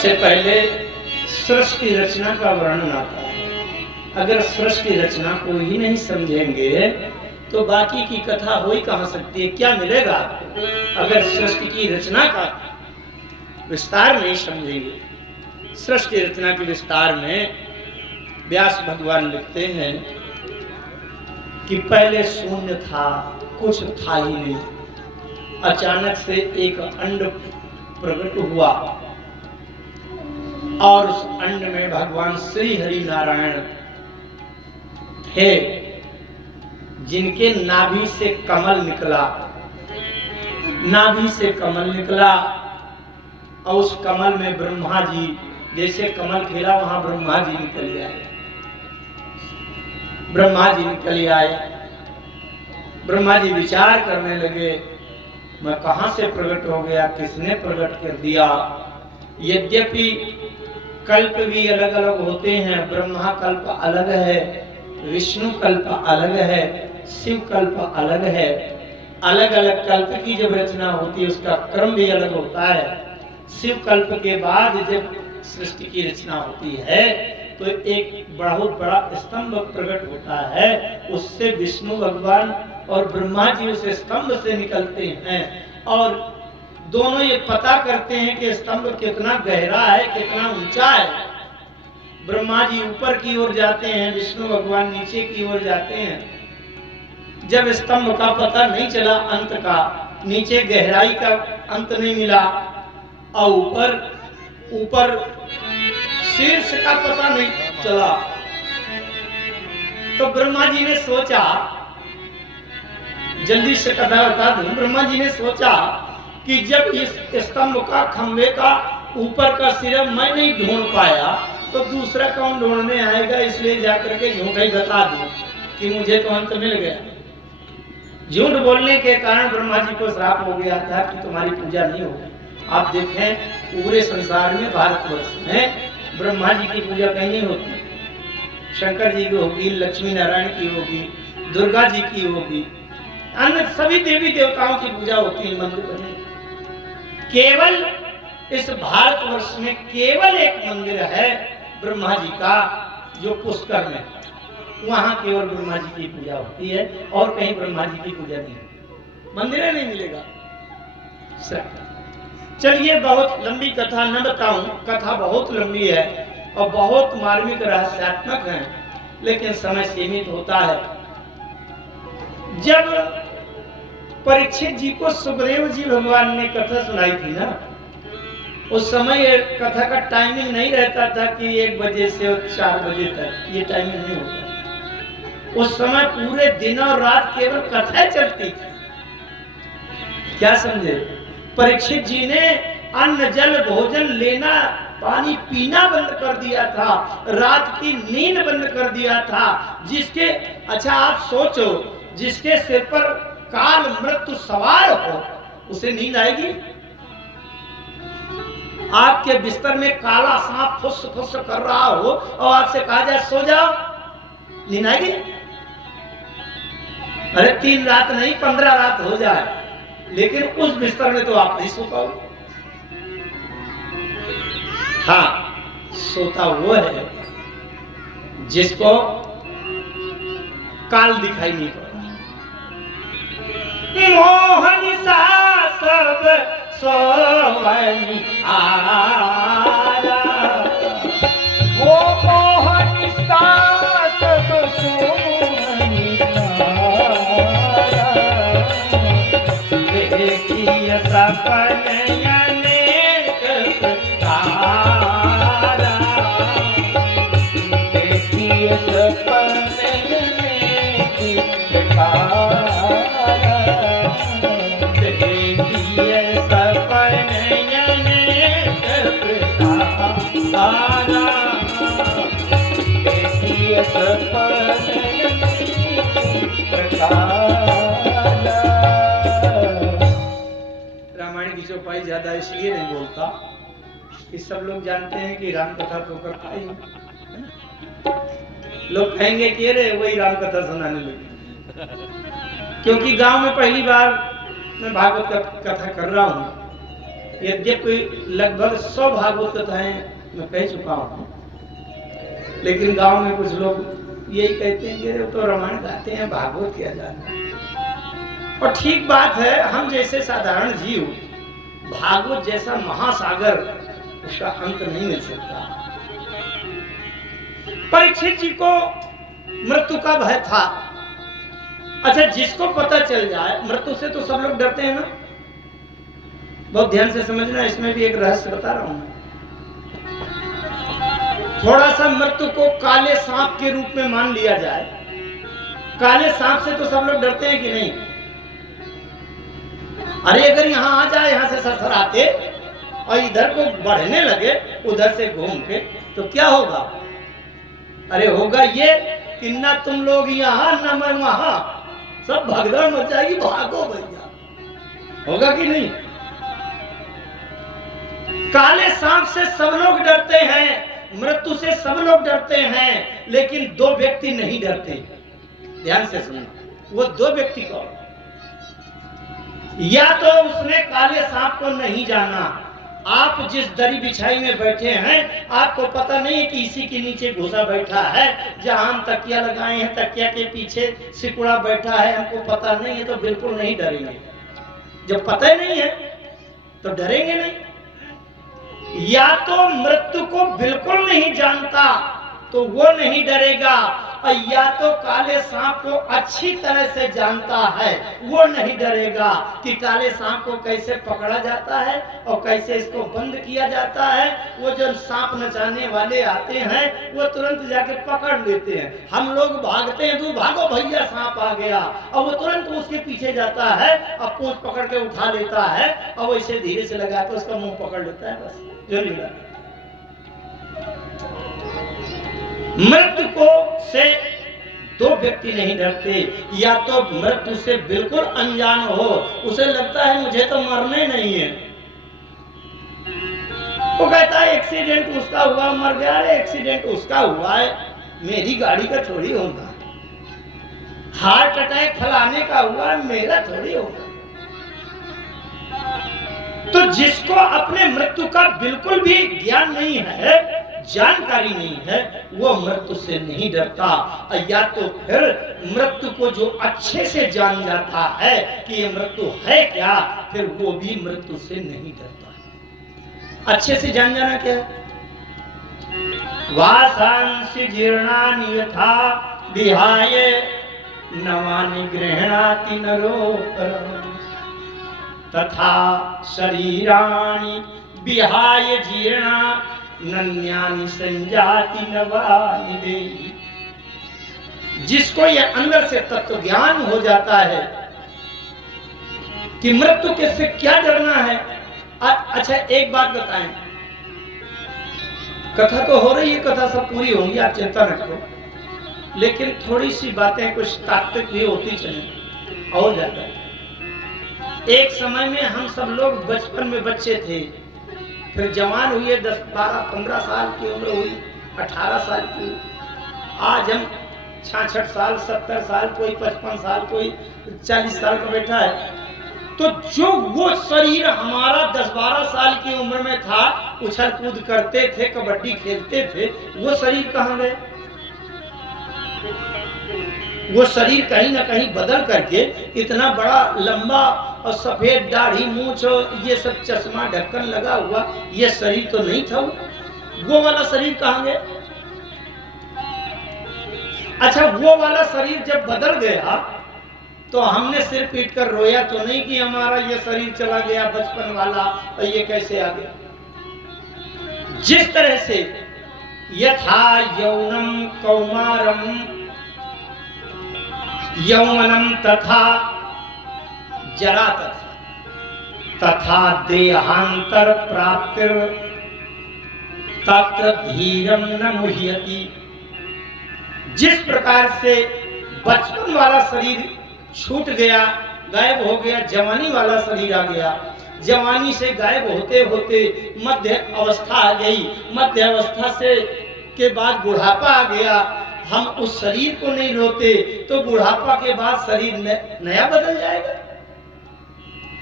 सबसे पहले सृष्टि रचना का वर्णन आता है। अगर सृष्टि रचना को ही नहीं समझेंगे तो बाकी की कथा हो ही कहां सकती है, क्या मिलेगा आपको अगर सृष्टि की रचना का विस्तार नहीं समझेंगे। सृष्टि रचना के विस्तार में व्यास भगवान लिखते हैं कि पहले शून्य था, कुछ था ही नहीं, अचानक से एक अंड प्रकट हुआ और उस अंड में भगवान श्री हरि नारायण थे, जिनके नाभि से कमल निकला। नाभि से कमल निकला और उस कमल में ब्रह्मा जी, जैसे कमल खिला वहां ब्रह्मा जी निकल आए। ब्रह्मा जी निकल आए। ब्रह्मा जी विचार करने लगे, मैं कहां से प्रकट हो गया, किसने प्रकट कर दिया। यद्यपि कल्प भी अलग अलग होते हैं, ब्रह्मा कल्प अलग है, विष्णु कल्प अलग है, शिव कल्प अलग है। अलग अलग कल्प की जब रचना होती है उसका क्रम भी अलग होता है। शिव कल्प के बाद जब सृष्टि की रचना होती है तो एक बहुत बड़ा स्तंभ प्रकट होता है, उससे विष्णु भगवान और ब्रह्मा जी उस स्तंभ से निकलते हैं और दोनों ये पता करते हैं कि स्तंभ कितना गहरा है, कितना ऊंचा है। ब्रह्मा जी ऊपर की ओर जाते हैं, विष्णु भगवान नीचे की ओर जाते हैं। जब स्तंभ का पता नहीं चला, अंत का, नीचे गहराई का अंत नहीं मिला और ऊपर शीर्ष का पता नहीं चला, तो ब्रह्मा जी ने सोचा, जल्दी से कथा बता दूं, ब्रह्मा जी ने सोचा कि जब इस स्तंभ का, खंभे का ऊपर का सिरा मैं नहीं ढूंढ पाया तो दूसरा कौन ढूंढने आएगा, इसलिए जाकर के झूठ ही बता दूं कि मुझे तो अंत मिल गया। झूठ बोलने के कारण ब्रह्मा जी को श्राप हो गया था कि तुम्हारी पूजा नहीं होगी। आप देखें पूरे संसार में, भारतवर्ष में ब्रह्मा जी की पूजा कहीं नहीं होती, शंकर जी की होगी, लक्ष्मी नारायण की होगी, दुर्गा जी की होगी, अन्य सभी देवी देवताओं की पूजा होती है मंदिर में। केवल इस भारतवर्ष में केवल एक मंदिर है ब्रह्मा जी का, जो पुष्कर में, वहां केवल ब्रह्मा जी की पूजा होती है और कहीं ब्रह्मा जी की पूजा नहीं, मंदिर नहीं मिलेगा। चलिए, बहुत लंबी कथा न बताऊं, कथा बहुत लंबी है और बहुत मार्मिक रहस्यात्मक है, लेकिन समय सीमित होता है। जब परीक्षित जी को सुखदेव जी भगवान ने कथा सुनाई थी ना, उस समय कथा का टाइमिंग नहीं रहता था कि 1 बजे से 4 बजे तक, ये टाइमिंग नहीं होता। उस समय पूरे दिन और रात केवल कथा चलती थी। क्या समझे? परीक्षित जी ने अन्न जल भोजन लेना, पानी पीना बंद कर दिया था, रात की नींद बंद कर दिया था। जिसके, अच्छा आप सोचो, जिसके सिर पर काल मृत्यु सवार हो उसे नींद आएगी? आपके बिस्तर में काला सांप फुस फुस कर रहा हो और आपसे कहा जाए सो जाओ, नींद आएगी? अरे 3 रात नहीं 15 रात हो जाए, लेकिन उस बिस्तर में तो आप नहीं सो पाओगे। हाँ, सोता वो है जिसको काल दिखाई नहीं पड़ता। मोहन सा सब सोवन आया, वो मोहन सा सब सोवन आया, देखिए सपन अनेक तारा, देखिए सपन अनेक तारा, देखिए सपन अनेक तारा, देखिए सपन अनेक तारा। रामायण की चौपाई ज्यादा इसलिए नहीं बोलता कि सब लोग जानते हैं कि राम कथा तो करता ही है ना। लोग कहेंगे कि अरे वही राम कथा सुनाने लगे, क्योंकि गांव में पहली बार मैं भागवत कथा कर रहा हूँ यद्यपि लगभग 100 भागवत कथाएं मैं कह चुका हूँ, लेकिन गांव में कुछ लोग यही कहते हैं कि वो तो रामायण गाते हैं, भागवत किया जाता है। और ठीक बात है, हम जैसे साधारण जीव भागवत जैसा महासागर उसका अंत नहीं मिल सकता। परीक्षित जी को मृत्यु का भय था। अच्छा, जिसको पता चल जाए, मृत्यु से तो सब लोग डरते हैं ना, बहुत ध्यान से समझना, इसमें भी एक रहस्य बता रहा हूं मैं। थोड़ा सा मृत्यु को काले सांप के रूप में मान लिया जाए, काले सांप से तो सब लोग डरते हैं कि नहीं? अरे अगर यहां आ जाए, यहां से सरसराते और इधर को बढ़ने लगे उधर से घूम के, तो क्या होगा? अरे होगा ये कि ना तुम लोग यहां ना मैं वहां, सब भगदड़ मच जाएगी, भागो भैया। होगा कि नहीं? काले सांप से सब लोग डरते हैं, मृत्यु से सब लोग डरते हैं, लेकिन 2 व्यक्ति नहीं डरते। ध्यान से सुनना, वो 2 व्यक्ति कौन? या तो उसने काले सांप को नहीं जाना। आप जिस दरी बिछाई में बैठे हैं, आपको पता नहीं है कि इसी के नीचे घुसा बैठा है, जहां हम तकिया लगाए हैं तकिया के पीछे सिकुड़ा बैठा है, हमको पता नहीं है, तो बिल्कुल नहीं डरेंगे। जब पता ही नहीं है तो डरेंगे नहीं। या तो मृत्यु को बिल्कुल नहीं जानता तो वो नहीं डरेगा, और या तो काले सांप को अच्छी तरह से जानता है, वो नहीं डरेगा कि काले सांप को कैसे पकड़ा जाता है और कैसे इसको बंद किया जाता है। वो जो सांप नचाने वाले आते हैं वो तुरंत जाके पकड़ लेते हैं। हम लोग भागते हैं, तू भागो भैया सांप आ गया, और वो तुरंत उसके पीछे जाता है और पूंछ पकड़ के उठा लेता है और वैसे धीरे से लगा के उसका मुंह पकड़ लेता है, बस जो नहीं लगा। मृत्यु को से 2 व्यक्ति नहीं डरते। या तो मृत्यु से बिल्कुल अनजान हो, उसे लगता है मुझे तो मरने नहीं है, वो कहता है एक्सीडेंट उसका हुआ, मर गया। अरे एक्सीडेंट उसका हुआ है, मेरी गाड़ी का थोड़ी होगा। हार्ट अटैक फलाने का हुआ, मेरा थोड़ी होगा। तो जिसको अपने मृत्यु का बिल्कुल भी ज्ञान नहीं है, जानकारी नहीं है, वो मृत्यु से नहीं डरता। या तो फिर मृत्यु को जो अच्छे से जान जाता है कि ये मृत्यु है क्या, फिर वो भी मृत्यु से नहीं डरता। अच्छे से जान जाना क्या है? वासांसि जीर्णानि यथा विहाय नवानि गृह्णाति नरोपरम् तथा शरीराणि विहाय जीर्णा नन्यानि संजाति नवानि देहि। जिसको ये अंदर से तत्व ज्ञान हो जाता है कि मृत्यु के से क्या डरना है। अच्छा एक बात बताएं, कथा तो हो रही है, कथा सब पूरी होंगी, आप चिंता न करो, लेकिन थोड़ी सी बातें कुछ तात्विक भी होती चले और ज्यादा। एक समय में हम सब लोग बचपन में बच्चे थे, फिर जवान हुए, 10, 12, 15 साल की उम्र हुई, 18 साल की, आज हम 66 साल, 70 साल, कोई 55 साल, कोई 40 साल का बैठा है। तो जो वो शरीर हमारा 10-12 साल की उम्र में था, उछल कूद करते थे, कबड्डी खेलते थे, वो शरीर कहाँ गए? वो शरीर कहीं ना कहीं बदल करके इतना बड़ा लंबा और सफेद दाढ़ी मूंछ और ये सब चश्मा ढक्कन लगा हुआ, ये शरीर तो नहीं था। वो वाला शरीर कहाँ गया? अच्छा, वो वाला शरीर जब बदल गया तो हमने सिर पीट कर रोया तो नहीं कि हमारा ये शरीर चला गया बचपन वाला और ये कैसे आ गया। जिस तरह से यथा यौनम कौमारम यौवनम तथा जरा तथा देहांतर प्राप्तिर तत्र धीरम न मुह्यति। जिस प्रकार से बचपन वाला शरीर छूट गया, गायब हो गया, जवानी वाला शरीर आ गया, जवानी से गायब होते होते मध्य अवस्था आ गई, मध्य अवस्था से के बाद बुढ़ापा आ गया। हम उस शरीर को नहीं रोते तो बुढ़ापा के बाद शरीर नया बदल जाएगा।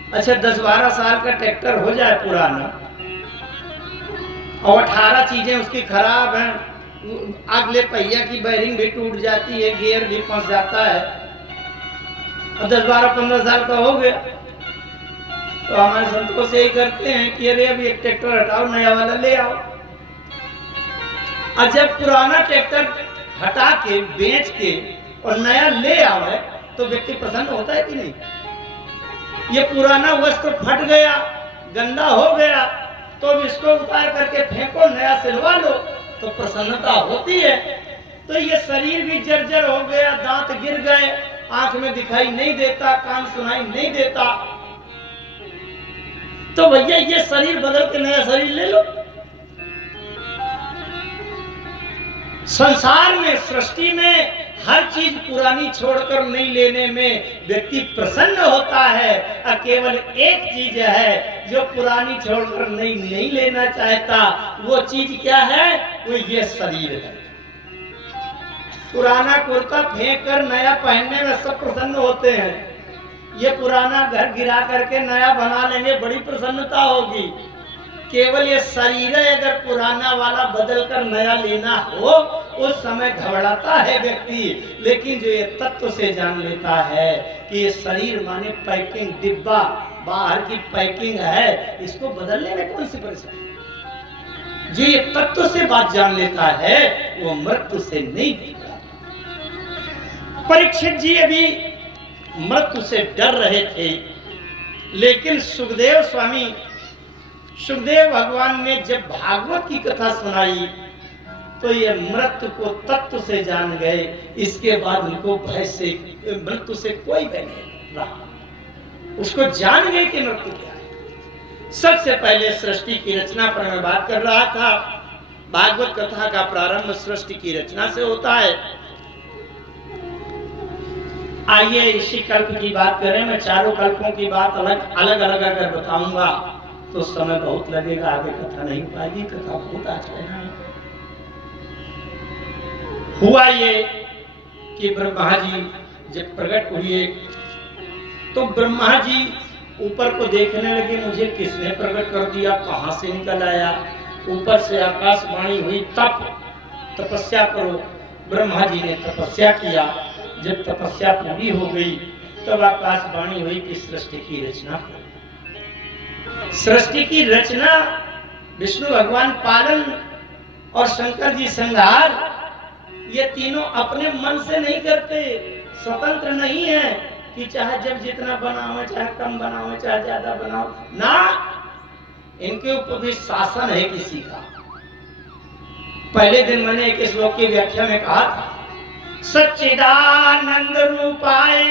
अच्छा 10-12 साल का ट्रैक्टर हो जाए पुराना और 18 चीजें उसकी खराब हैं, अगले पहिया की बैरिंग भी टूट जाती है, गियर भी फंस जाता है, और 10-12-15 साल का हो गया तो हमारे संतोष यही करते हैं कि अरे अभी एक ट्रैक्टर हटाओ, नया वाला ले आओ। और जब पुराना ट्रैक्टर हटा के बेच के और नया ले आवे तो व्यक्ति प्रसन्न होता है कि नहीं? ये पुराना वस्त्र फट गया, गंदा हो गया, तो अब इसको उतार करके फेंको, नया सिलवा लो तो प्रसन्नता होती है। तो ये शरीर भी जर्जर हो गया, दांत गिर गए, आंख में दिखाई नहीं देता, कान सुनाई नहीं देता, तो भैया ये शरीर बदल के नया शरीर ले लो। संसार में, सृष्टि में हर चीज पुरानी छोड़कर नई लेने में व्यक्ति प्रसन्न होता है, और केवल एक चीज है जो पुरानी छोड़कर नई नहीं लेना चाहता। वो चीज क्या है? वो ये शरीर है। पुराना कुर्ता फेंक कर नया पहनने में सब प्रसन्न होते हैं, ये पुराना घर गिरा करके नया बना लेंगे, बड़ी प्रसन्नता होगी। केवल ये शरीर अगर पुराना वाला बदल कर नया लेना हो उस समय घबराता है व्यक्ति, लेकिन जो ये तत्व से जान लेता है कि ये शरीर माने पैकिंग डिब्बा, बाहर की पैकिंग है, इसको बदलने में कौन सी परेशानी। जो ये तत्व से बात जान लेता है वो मृत्यु से नहीं डरता। परीक्षित जी अभी मृत्यु से डर रहे थे, लेकिन सुखदेव भगवान ने जब भागवत की कथा सुनाई तो ये मृत्यु को तत्व से जान गए। इसके बाद उनको भय से, मृत्यु से कोई भय नहीं रहा, उसको जान गए कि मृत्यु क्या है। सबसे पहले सृष्टि की रचना पर मैं बात कर रहा था। भागवत कथा का प्रारंभ सृष्टि की रचना से होता है। आइए इसी कल्प की बात करें। मैं चारों कल्पों की बात अलग अलग अगर बताऊंगा तो समय बहुत लगेगा, आगे कथा नहीं पाएगी, कथा बहुत आज कहना है। हुआ ये कि ब्रह्मा जी जब प्रकट हुए तो ब्रह्मा जी ऊपर को देखने लगे, मुझे किसने प्रकट कर दिया, कहां से निकल आया। ऊपर से आकाशवाणी हुई, तपस्या करो। ब्रह्मा जी ने तपस्या किया। जब तपस्या पूरी हो गई तब आकाशवाणी हुई कि सृष्टि की रचना करो। सृष्टि की रचना विष्णु भगवान पालन और शंकर जी संहार, ये तीनों अपने मन से नहीं करते, स्वतंत्र नहीं है कि चाहे जब जितना बनाओ, चाहे कम बनाओ, चाहे ज्यादा बनाओ ना, इनके ऊपर भी शासन है किसी का। पहले दिन मैंने एक श्लोक की व्याख्या में कहा था, सच्चिदानंद रूपाय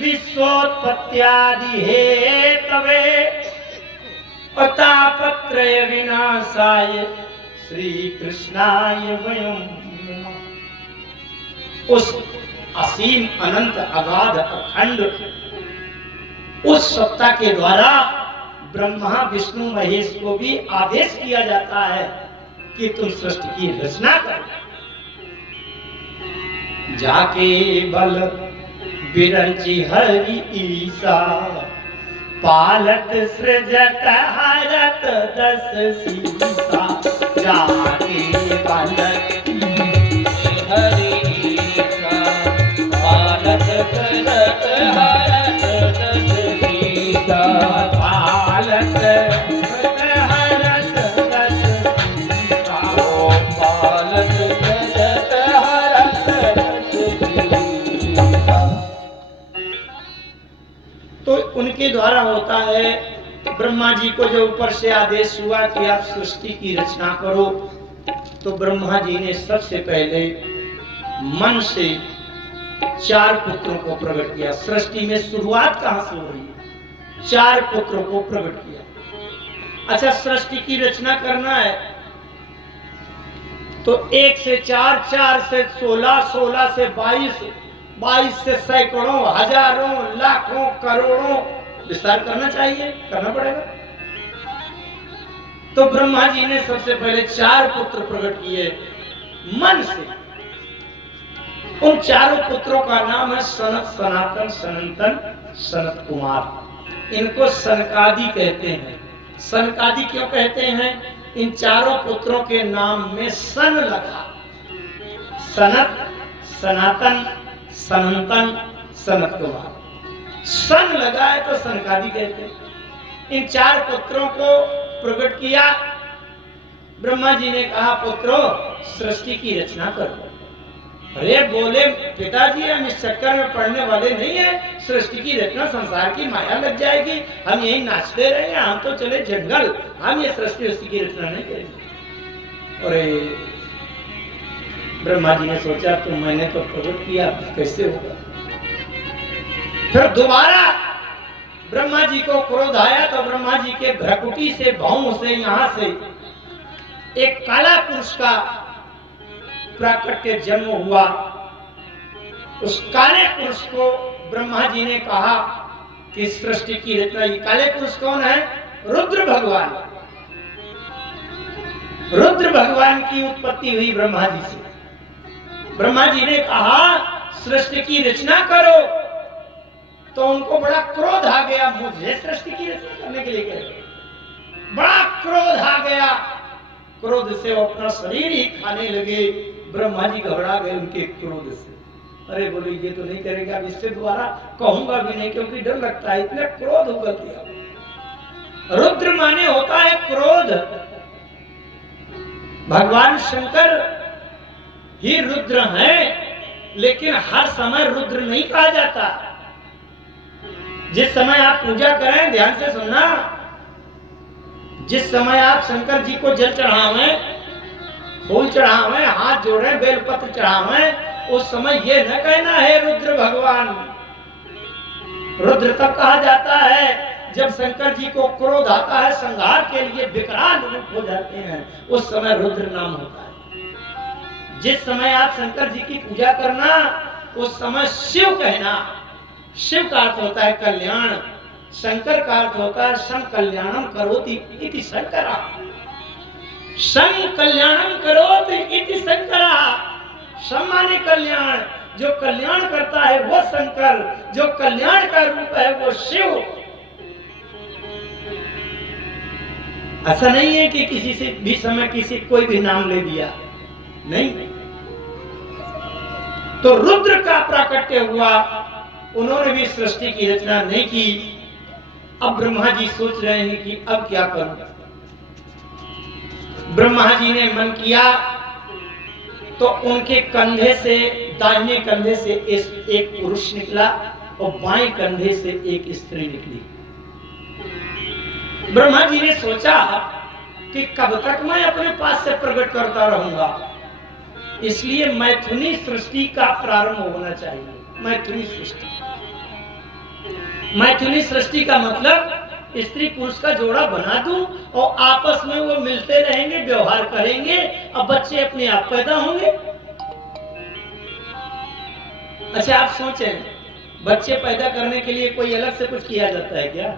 विश्वोत्पत्त्यादि हेतवे तापत्रय विनाशाय श्री कृष्णाय वयं नमः। उस असीम अनंत अगाध अखंड उस सत्ता के द्वारा ब्रह्मा विष्णु महेश को भी आदेश किया जाता है कि तुम सृष्टि की रचना करो। जाके बल बिरंची हरि ईसा पालत सृजत हरत दस सीसा। जाके बल हरि ईसा पालत सृजत हरत दस सीसा। पालत उनके द्वारा होता है। ब्रह्मा जी को जो ऊपर से आदेश हुआ कि आप सृष्टि की रचना करो, तो ब्रह्मा जी ने सबसे पहले मन से 4 पुत्रों को प्रकट किया। सृष्टि में शुरुआत कहां से हो रही है? 4 पुत्रों को प्रकट किया। अच्छा, सृष्टि की रचना करना है तो 1 से 4, 4 से 16, 16 से 22, 22 से सैकड़ों, हजारों, लाखों, करोड़ों विस्तार करना चाहिए, करना पड़ेगा। तो ब्रह्मा जी ने सबसे पहले 4 पुत्र प्रकट किए मन से। उन 4 पुत्रों का नाम है सनत, सनातन, सनंतन, सनत कुमार। इनको सनकादि कहते हैं। सनकादि क्यों कहते हैं? इन चारों पुत्रों के नाम में सन लगा। सनत, सनातन, सनंतन, सनत कुमार, सन लगा है तो सनकादि कहते हैं। इन चार पुत्रों को प्रकट किया। ब्रह्मा जी ने कहा, पुत्रों सृष्टि की रचना करो। अरे बोले, पिताजी हम इस चक्कर में पड़ने वाले नहीं है। सृष्टि की रचना, संसार की माया लग जाएगी, हम यही नाचते रहे, हम तो चले जंगल, हम ये सृष्टि की रचना नहीं करेंगे। अरे ब्रह्मा जी ने सोचा, तो मैंने तो प्रकट किया, कैसे होगा? फिर दोबारा ब्रह्मा जी को क्रोध आया तो ब्रह्मा जी के भ्रकुटी से, भावों से, यहां से एक काला पुरुष का प्राकट्य जन्म हुआ। उस काले पुरुष को ब्रह्मा जी ने कहा कि सृष्टि की रचना। ये काले पुरुष कौन है? रुद्र भगवान। रुद्र भगवान की उत्पत्ति हुई ब्रह्मा जी से। ब्रह्मा जी ने कहा सृष्टि की रचना करो, तो उनको बड़ा क्रोध आ गया, मुझे सृष्टि की रचना करने के लिए कह रहे। बड़ा क्रोध आ गया। क्रोध से वो अपना शरीर ही खाने लगे। ब्रह्मा जी घबरा गए उनके क्रोध से। अरे बोले, ये तो नहीं करेगा, अब इससे दोबारा कहूंगा भी नहीं, क्योंकि डर लगता है, इतने क्रोध उगल दिया। रुद्र माने होता है क्रोध। भगवान शंकर ही रुद्र हैं, लेकिन हर समय रुद्र नहीं कहा जाता। जिस समय आप पूजा करें, ध्यान से सुनना, जिस समय आप शंकर जी को जल चढ़ावें, फूल चढ़ावें, हाथ जोड़ें, बेलपत्र चढ़ावें, उस समय ये न कहना है रुद्र भगवान। रुद्र तब कहा जाता है जब शंकर जी को क्रोध आता है, संहार के लिए विकराल रूप हो जाते हैं, उस समय रुद्र नाम होता है। जिस समय आप शंकर जी की पूजा करना, उस समय शिव कहना। शिव का अर्थ होता है कल्याण, शंकर का अर्थ होता है सं कल्याणम करोति इति शंकरा। सं कल्याणम करोति इति शंकरा। सं माने कल्याण, जो कल्याण करता है वो शंकर, जो कल्याण का रूप है वो शिव। ऐसा नहीं है कि किसी से भी समय किसी कोई भी नाम ले दिया, नहीं। तो रुद्र का प्राकट्य हुआ, उन्होंने भी सृष्टि की रचना नहीं की। अब ब्रह्मा जी सोच रहे हैं कि अब क्या करूं। ब्रह्मा जी ने मन किया तो उनके कंधे से, दाहिने कंधे से एक पुरुष निकला और बाएं कंधे से एक स्त्री निकली। ब्रह्मा जी ने सोचा कि कब तक मैं अपने पास से प्रकट करता रहूंगा, इसलिए मैथुनी सृष्टि का प्रारंभ होना चाहिए। मैथुनी सृष्टि, मैथुनी सृष्टि का मतलब स्त्री पुरुष का जोड़ा बना दूं और आपस में वो मिलते रहेंगे, व्यवहार करेंगे, अब बच्चे अपने आप पैदा होंगे। अच्छा आप सोचें, बच्चे पैदा करने के लिए कोई अलग से कुछ किया जाता है क्या?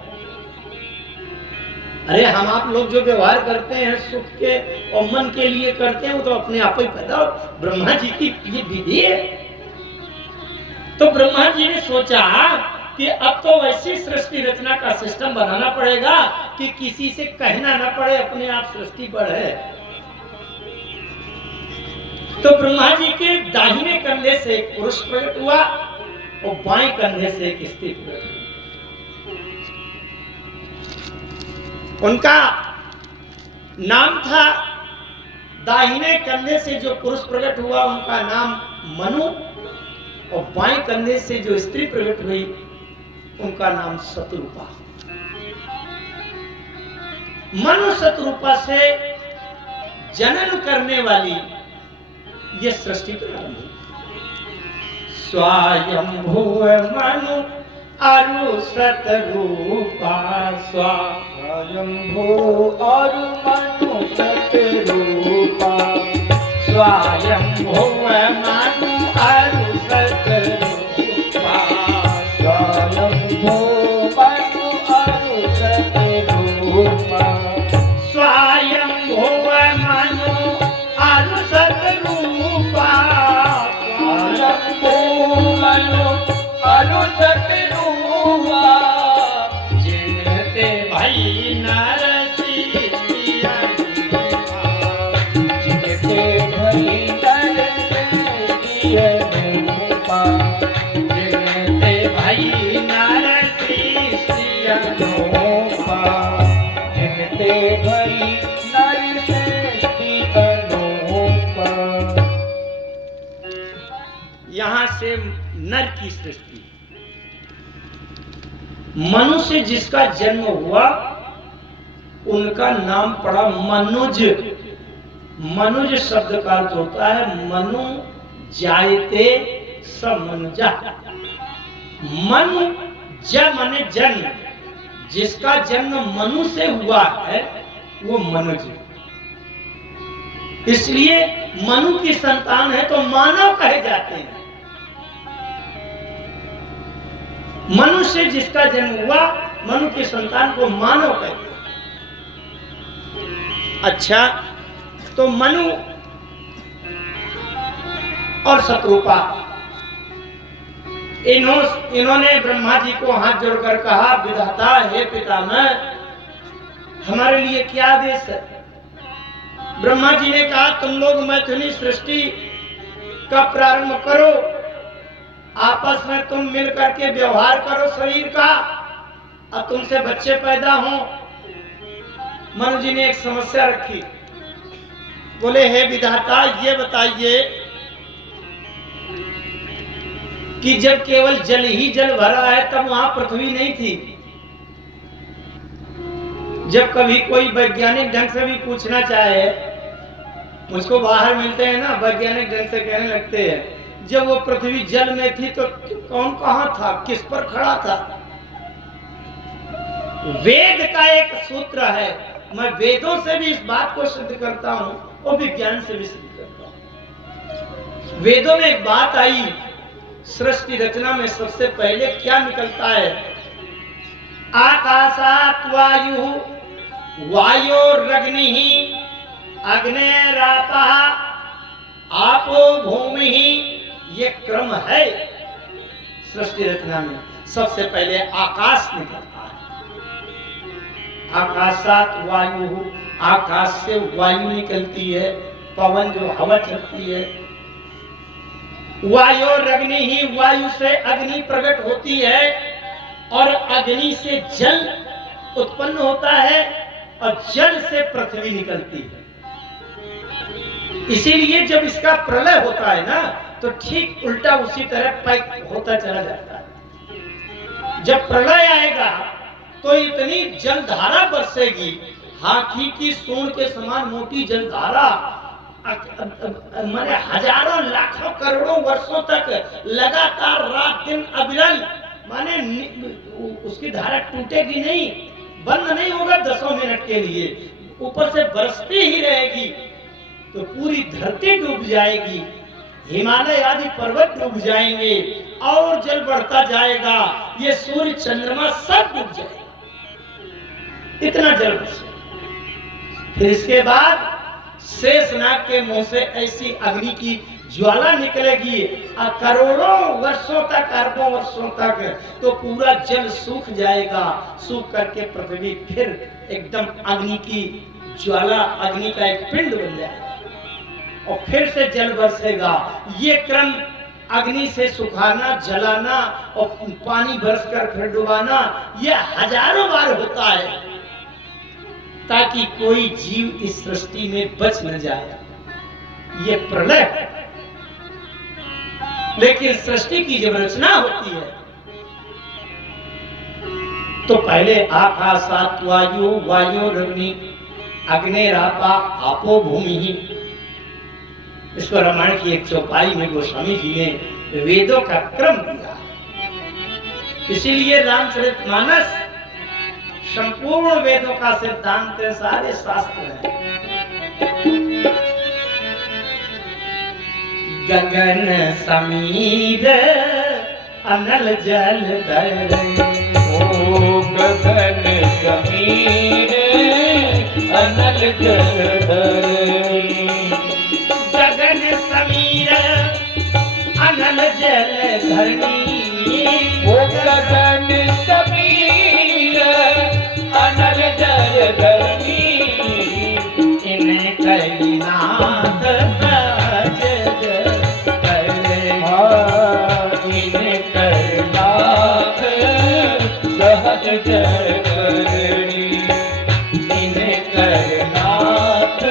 अरे हम आप लोग जो व्यवहार करते हैं सुख के और मन के लिए करते हैं, वो तो अपने आप ही पैदा हो। ब्रह्मा जी की ये विधि है। तो ब्रह्मा जी ने सोचा कि अब तो वैसी सृष्टि रचना का सिस्टम बनाना पड़ेगा कि किसी से कहना ना पड़े, अपने आप सृष्टि बढ़े। तो ब्रह्मा जी के दाहिने कंधे से एक पुरुष प्रकट हुआ और बाएं कंधे से एक स्त्री प्रकट हुई। उनका नाम था, दाहिने कंधे से जो पुरुष प्रकट हुआ उनका नाम मनु, और बाएं कंधे से जो स्त्री प्रकट हुई उनका नाम शतरूपा। मनु शतरूपा से जनन करने वाली ये सृष्टि प्रारंभ हुई। स्वयंभुव मनु अरु शतरूपा, स्वयंभुव अरु मनु शतरूपा, स्वयंभुव मनु अरु शतरूपा, स्वयंभुव मनु अरु शतरूपा, स्वयंभुव मनु अरु शतरूपा, स्वयंभुव मनु अरु शतरूपा, जिन से नर की सृष्टि। मनुष्य जिसका जन्म हुआ उनका नाम पड़ा मनुज। मनुज शब्द का अर्थ होता है मनु जायते स मनुजा। मनु ज माने जन्म, जिसका जन्म मनु से हुआ है वो मनुज। इसलिए मनु की संतान है तो मानव कहे जाते हैं। मनुष्य जिसका जन्म हुआ मनु की संतान को मानव कहते हैं। अच्छा, तो मनु और शत्रुपा इन्होंने ब्रह्मा जी को हाथ जोड़कर कहा, विधाता हे पितामह, हमारे लिए क्या आदेश है? ब्रह्मा जी ने कहा, तुम लोग मैथुनी सृष्टि का प्रारंभ करो, आपस में तुम मिल करके व्यवहार करो शरीर का, और तुमसे बच्चे पैदा हों। मनु जी ने एक समस्या रखी, बोले हे विधाता ये बताइए कि जब केवल जल ही जल भरा है तब वहां पृथ्वी नहीं थी। जब कभी कोई वैज्ञानिक ढंग से भी पूछना चाहे, मुझको बाहर मिलते हैं ना, वैज्ञानिक ढंग से कहने लगते हैं जब वो पृथ्वी जल में थी तो कौन कहां था, किस पर खड़ा था? वेद का एक सूत्र है, मैं वेदों से भी इस बात को सिद्ध करता हूं और विज्ञान से भी सिद्ध करता हूं। वेदों में एक बात आई, सृष्टि रचना में सबसे पहले क्या निकलता है? आकाशात वायु, वायोरग्निः, अग्नेरापः, आपो भूमिः। ये क्रम है सृष्टि रचना में। सबसे पहले आकाश निकलता है। आकाशात वायु, आकाश से वायु निकलती है, पवन जो हवा चलती है। वायोरग्नि ही, वायु से अग्नि प्रकट होती है और अग्नि से जल उत्पन्न होता है और जल से पृथ्वी निकलती है। इसीलिए जब इसका प्रलय होता है ना तो ठीक उल्टा उसी तरह पैक होता चला जाता है। जब प्रलय आएगा तो इतनी जलधारा बरसेगी, हाथी की सूंड के समान मोटी जलधारा, माने हजारों लाखों करोड़ों वर्षों तक लगातार रात दिन अविरल, माने उसकी धारा टूटेगी नहीं, बंद नहीं होगा 10 मिनट के लिए, ऊपर से बरसती ही रहेगी। तो पूरी धरती डूब जाएगी, हिमालय आदि पर्वत डूब जाएंगे और जल बढ़ता जाएगा, ये सूर्य चंद्रमा सब डूब जाएगा, इतना जल बरसेगा। फिर इसके बाद शेषनाग के मुंह से ऐसी अग्नि की ज्वाला निकलेगी और करोड़ों वर्षों तक, अरबों वर्षों तक तो पूरा जल सूख जाएगा। सूख करके पृथ्वी फिर एकदम अग्नि की ज्वाला, अग्नि का एक पिंड बन जाएगा और फिर से जल बरसेगा। ये क्रम अग्नि से सुखाना, जलाना और पानी बरसकर फिर डुबाना, ये हजारों बार होता है ताकि कोई जीव इस सृष्टि में बच न जाए। ये प्रलय है। लेकिन सृष्टि की जब रचना होती है तो पहले आकाशात वायु, वायोरग्नि, अग्नेरापा, आपो भूमि। इसको रामायण की एक चौपाई में गोस्वामी जी ने वेदों का क्रम दिया। इसीलिए रामचरितमानस संपूर्ण वेदों का सिद्धांत है, सारे शास्त्र हैं। गगन समीर अनल जल धर, ओ गगन समीर अनल जल धर, गगन समीर अनल जल धरनी, ओ गगन समीर अनल जल धरनी, इन्हें कैलाश सहज करे, इन्हें कैलाश सहज करनी, इन्हें कैलाश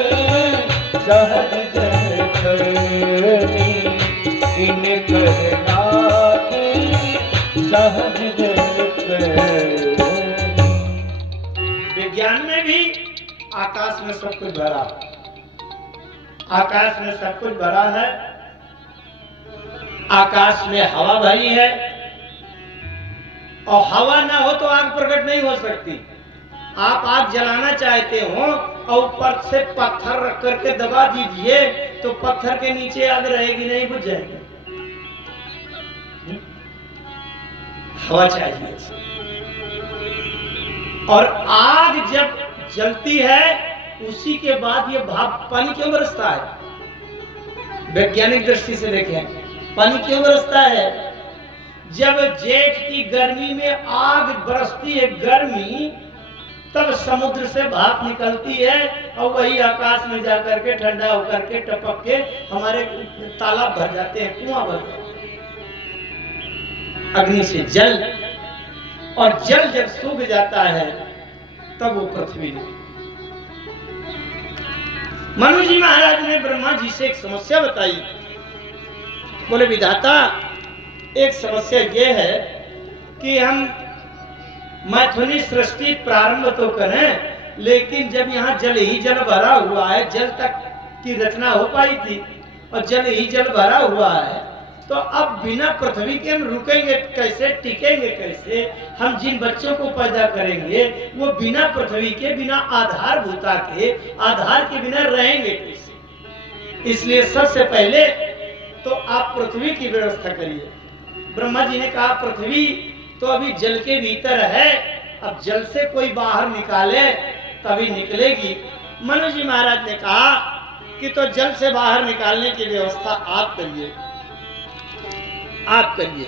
सहज करनी, इनकर नाथ सहज जल करणी। विज्ञान में भी आकाश में सब कुछ भरा है, आकाश में सब कुछ भरा है। आकाश में हवा भरी है, और हवा ना हो तो आग प्रकट नहीं हो सकती। आप आग जलाना चाहते हो और ऊपर से पत्थर रख करके दबा दीजिए तो पत्थर के नीचे आग रहेगी नहीं, बुझ जाएगी। हवा चाहिए। और आग जब जलती है उसी के बाद ये भाप पानी क्यों बरसता है? वैज्ञानिक दृष्टि से देखें, पानी क्यों बरसता है? जब जेठ की गर्मी में आग बरसती है गर्मी, तब समुद्र से भाप निकलती है और वही आकाश में जाकर के ठंडा होकर के टपक के हमारे तालाब भर जाते हैं, कुआं भर जाते हैं। अग्नि से जल, और जल जब सूख जाता है तब वो पृथ्वी निकलती। मनु जी महाराज ने ब्रह्मा जी से एक समस्या बताई। बोले विधाता, एक समस्या ये है कि हम मैथुनी सृष्टि प्रारंभ तो करें, लेकिन जब यहाँ जल ही जल भरा हुआ है, जल तक की रचना हो पाई थी और जल ही जल भरा हुआ है, तो अब बिना पृथ्वी के हम रुकेंगे कैसे, टिकेंगे कैसे? हम जिन बच्चों को पैदा करेंगे वो बिना पृथ्वी के, बिना आधारभूता के, आधार के बिना रहेंगे कैसे? इसलिए सबसे पहले तो आप पृथ्वी की व्यवस्था करिए। ब्रह्मा जी ने कहा पृथ्वी तो अभी जल के भीतर है, अब जल से कोई बाहर निकाले तभी निकलेगी। मनु जी महाराज ने कहा कि तो जल से बाहर निकालने की व्यवस्था आप करिए, आप करिए।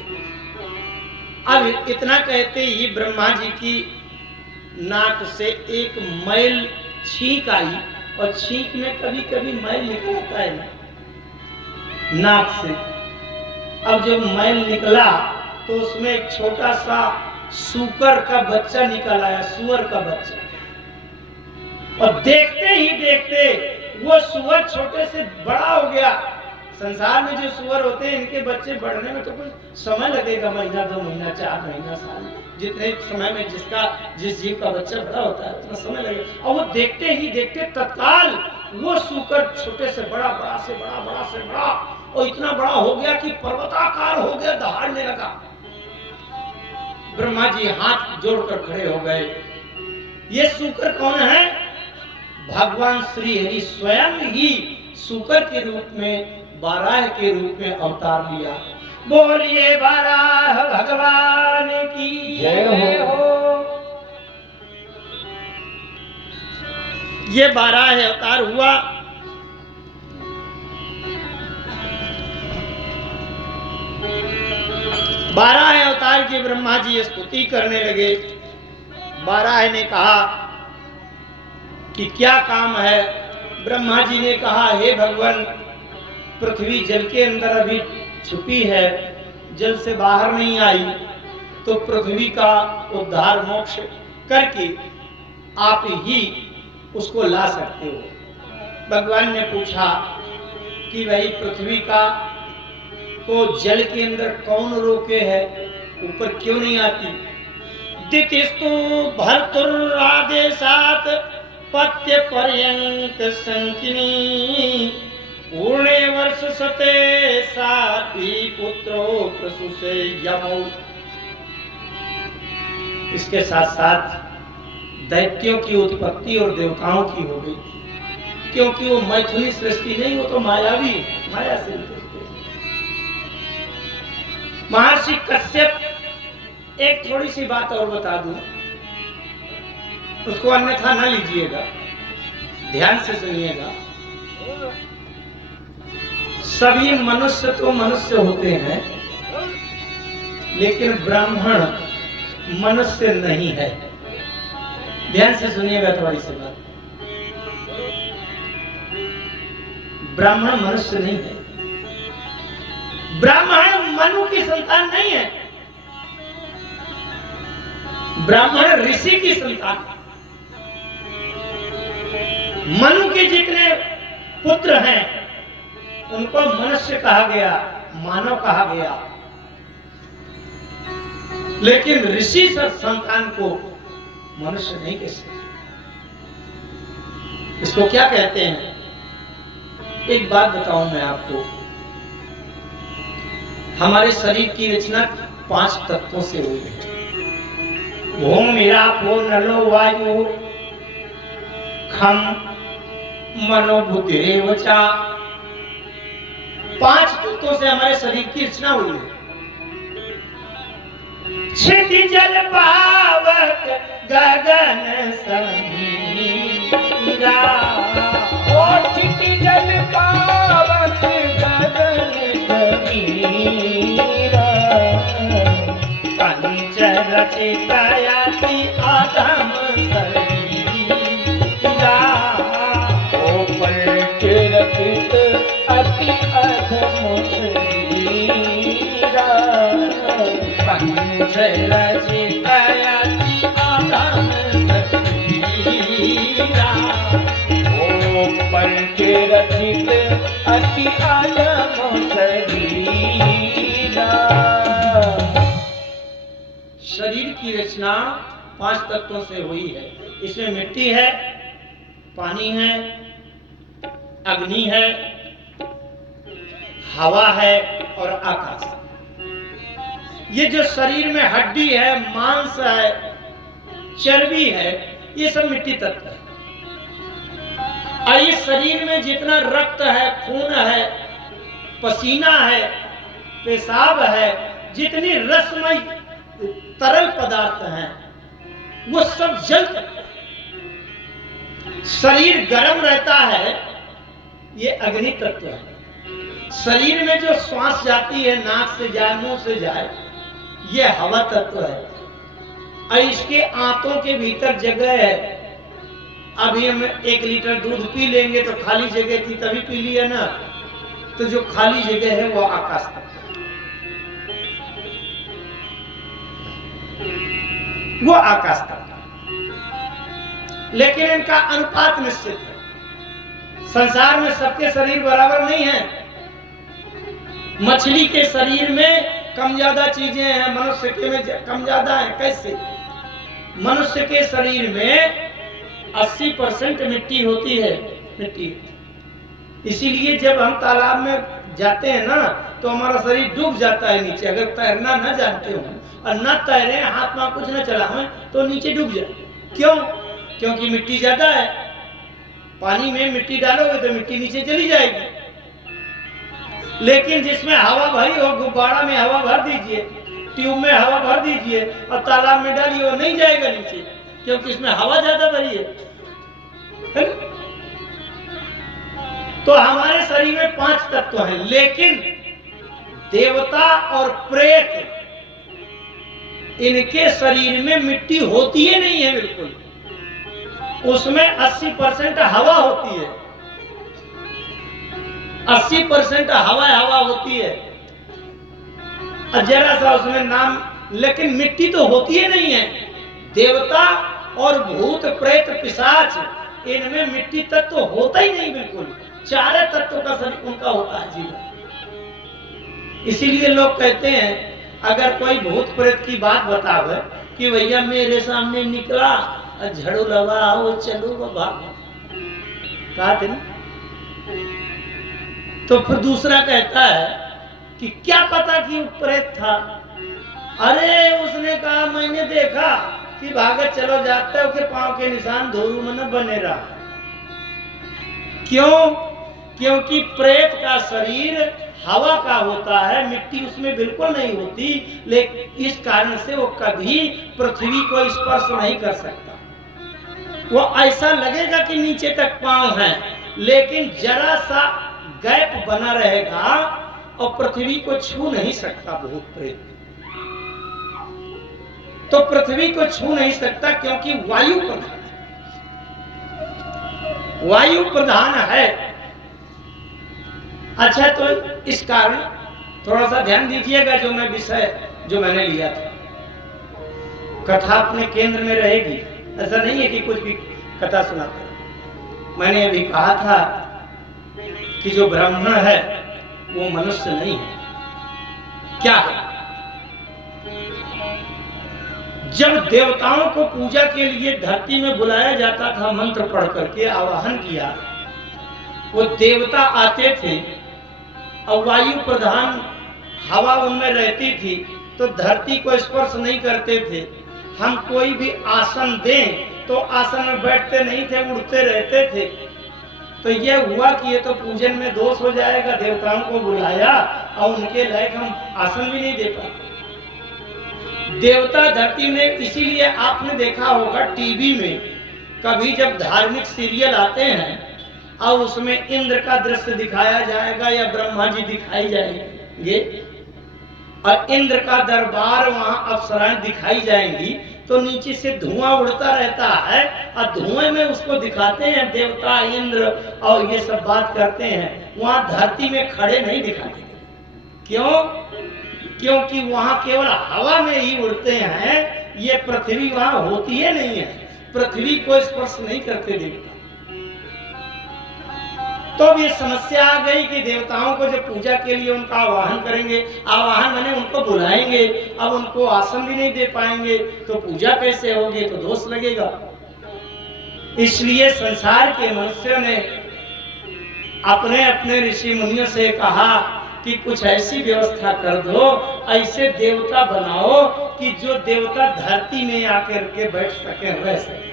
अब इतना कहते ही ब्रह्मा जी की नाक से एक मैल छींक आई, और छींक में कभी कभी मैल निकल आता है ना नाक से। अब जब मैल निकला तो उसमें एक छोटा सा सूकर का बच्चा निकल आया, सुअर का बच्चा। और देखते ही देखते वो सुअर छोटे से बड़ा हो गया। संसार में जो सुअर होते हैं इनके बच्चे बढ़ने में तो कुछ समय लगेगा, महीना 2 महीना 4 महीना साल, जितने समय में जिस जीव का बच्चा बड़ा होता है उतना समय लगेगा। और वो देखते ही देखते तत्काल वो सूकर छोटे से बड़ा, बड़ा से बड़ा, बड़ा से बड़ा, और इतना बड़ा हो गया कि पर्वताकार हो गया, दहाड़ने लगा। ब्रह्मा जी हाथ जोड़कर खड़े हो गए। ये सूकर कौन है? भगवान श्री हरि स्वयं ही सूकर के रूप में, बाराह के रूप में अवतार लिया। बोलिए बाराह भगवान की जय हो। ये बाराह अवतार हुआ। बाराह अवतार की ब्रह्मा जी स्तुति करने लगे। बाराह ने कहा कि क्या काम है? ब्रह्मा जी ने कहा हे भगवान, पृथ्वी जल के अंदर अभी छुपी है, जल से बाहर नहीं आई, तो पृथ्वी का उद्धार मोक्ष करके आप ही उसको ला सकते हो। भगवान ने पूछा कि भाई पृथ्वी का को जल के अंदर कौन रोके है, ऊपर क्यों नहीं आती? दितिस्तु भर्तुरादेशात् पत्य पर्यंत संकिनी पूर्णे वर्ष सते सात्वी पुत्रो प्रसूसे यमौ। इसके साथ साथ दैत्यों की उत्पत्ति और देवताओं की हो गई, क्योंकि वो मैथुनी सृष्टि नहीं, वो तो मायावी, माया से निकलते। महर्षि कश्यप, एक थोड़ी सी बात और बता दूं, उसको अन्यथा ना लीजिएगा, ध्यान से सुनिएगा। सभी मनुष्य तो मनुष्य होते हैं, लेकिन ब्राह्मण मनुष्य नहीं है। ध्यान से सुनिएगा थोड़ी सी बात। ब्राह्मण मनुष्य नहीं है, ब्राह्मण मनु की संतान नहीं है, ब्राह्मण ऋषि की संतान है। मनु के जितने पुत्र हैं उनको मनुष्य कहा गया, मानव कहा गया, लेकिन ऋषि संतान को मनुष्य नहीं कह सकते। इसको क्या कहते हैं? एक बात बताऊं मैं आपको, हमारे शरीर की रचना 5 तत्वों से हुई है। भूमि मेरा पो नलो वायु खम मनो बुद्धि रेवचा, 5 तत्वों से हमारे शरीर की रचना हुई है। क्षितिजल पावक गगन समीरा, ओ क्षितिजल पावक गगन समीरा, पंच रचितयति आदम शरीरा, ओ पंच रचित अति अधम शरीरा, पंच रचितयति आदम शरीरा, ओ पंच रचित अति अधम शरीरा। शरीर की रचना 5 तत्वों से हुई है। इसमें मिट्टी है, पानी है, अग्नि है, हवा है और आकाश। ये जो शरीर में हड्डी है, मांस है, चर्बी है, ये सब मिट्टी तत्व है। और इस शरीर में जितना रक्त है, खून है, पसीना है, पेशाब है, जितनी रसमय तरल पदार्थ हैं, वो सब जल तत्व है। शरीर गर्म रहता है, ये अग्नि तत्व है। शरीर में जो श्वास जाती है, नाक से जाए, मुंह से जाए, ये हवा तत्व है। और इसके आंतों के भीतर जगह है। अभी हम 1 लीटर दूध पी लेंगे तो खाली जगह थी तभी पी लिया ना, तो जो खाली जगह है वो आकाश तत्व है, वो आकाश तत्व है। लेकिन इनका अनुपात निश्चित है। संसार में सबके शरीर बराबर नहीं है। मछली के शरीर में कम ज्यादा चीजें हैं, मनुष्य के में कम ज्यादा है। कैसे? मनुष्य के शरीर में 80% मिट्टी होती है, मिट्टी। इसीलिए जब हम तालाब में जाते हैं ना, तो हमारा शरीर डूब जाता है नीचे। अगर तैरना न जानते हो और न तैरे, हाथ में कुछ न चलाएं, तो नीचे डूब जाए। क्यों? क्योंकि मिट्टी ज्यादा है। पानी में मिट्टी डालोगे तो मिट्टी नीचे चली जाएगी। लेकिन जिसमें हवा भरी हो, गुब्बारा में हवा भर दीजिए, ट्यूब में हवा भर दीजिए और तालाब में डालिए, वो नहीं जाएगा नीचे, क्योंकि इसमें हवा ज्यादा भरी है ना? तो हमारे शरीर में 5 तत्व हैं, लेकिन देवता और प्रेत, इनके शरीर में मिट्टी होती ही नहीं है बिल्कुल। उसमें 80% हवा होती है, 80% हवा होती है, और जरा सा उसमें नाम, लेकिन मिट्टी तो होती ही नहीं है। देवता और भूत प्रेत पिशाच, इनमें मिट्टी तत्व तो होता ही नहीं बिल्कुल। 4 तत्व का शरीर उनका होता है जीवन। इसीलिए लोग कहते हैं, अगर कोई भूत प्रेत की बात बतावे कि भैया मेरे सामने निकला, झड़ू लगाओ, चलो बाबा, कहा थे ना, तो फिर दूसरा कहता है कि क्या पता कि वो प्रेत था। अरे उसने कहा मैंने देखा कि भागत चलो जाते हो के पांव के निशान धोरू में न बने रहा। क्यों? क्योंकि प्रेत का शरीर हवा का होता है, मिट्टी उसमें बिल्कुल नहीं होती। लेकिन इस कारण से वो कभी पृथ्वी को स्पर्श नहीं कर सकता। वो ऐसा लगेगा कि नीचे तक पांव है, लेकिन जरा सा गैप बना रहेगा और पृथ्वी को छू नहीं सकता भूत प्रेत। तो पृथ्वी को छू नहीं सकता क्योंकि वायु प्रधान है, वायु प्रधान है। अच्छा, तो इस कारण थोड़ा सा ध्यान दीजिएगा जो मैं विषय जो मैंने लिया था। कथा अपने केंद्र में रहेगी, ऐसा नहीं है कि कुछ भी कथा सुनाते। मैंने अभी कहा था कि जो ब्राह्मण है वो मनुष्य नहीं है, क्या है? जब देवताओं को पूजा के लिए धरती में बुलाया जाता था, मंत्र पढ़ करके आवाहन किया, वो देवता आते थे और वायु प्रधान हवा उनमें रहती थी, तो धरती को स्पर्श नहीं करते थे। हम कोई भी आसन दें तो आसन में बैठते नहीं थे, उड़ते रहते थे। तो ये हुआ कि ये तो पूजन में दोष हो जाएगा, देवताओं को बुलाया और उनके लायक हम आसन भी नहीं दे पाते। देवता धरती में, इसीलिए आपने देखा होगा टीवी में कभी जब धार्मिक सीरियल आते हैं और उसमें इंद्र का दृश्य दिखाया जाएगा या ब्रह्मा जी दिखाई जाएंगे और इंद्र का दरबार, वहां अप्सराएं दिखाई जाएंगी, तो नीचे से धुआं उड़ता रहता है और धुएं में उसको दिखाते हैं देवता इंद्र और ये सब बात करते हैं। वहां धरती में खड़े नहीं दिखाते। क्यों? क्योंकि वहां केवल हवा में ही उड़ते हैं, ये पृथ्वी वहां होती है नहीं है, पृथ्वी को स्पर्श नहीं करते देवता। तो अब ये समस्या आ गई कि देवताओं को जब पूजा के लिए उनका आवाहन करेंगे, आवाहन माने उनको बुलाएंगे, अब उनको आसन भी नहीं दे पाएंगे तो पूजा कैसे होगी, तो दोष लगेगा। इसलिए संसार के मनुष्यों ने अपने अपने ऋषि मुनियों से कहा कि कुछ ऐसी व्यवस्था कर दो, ऐसे देवता बनाओ कि जो देवता धरती में आकर के बैठ सके, रह सके।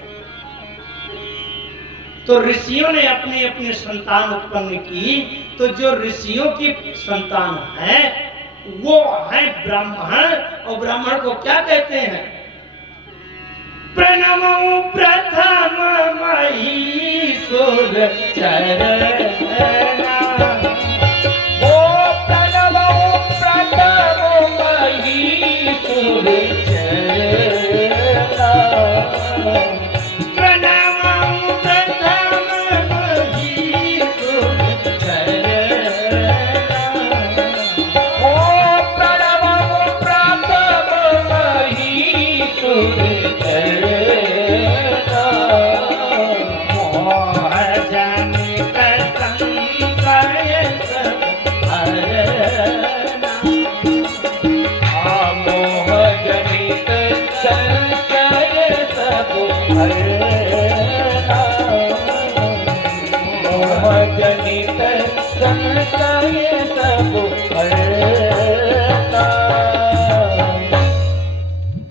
तो ऋषियों ने अपनी अपनी संतान उत्पन्न की। तो जो ऋषियों की संतान है वो है ब्राह्मण, और ब्राह्मण को क्या कहते हैं? प्रणमो प्रथम महीसुर चरणा, ओ प्रणमो प्रथम महीसुर चरणा,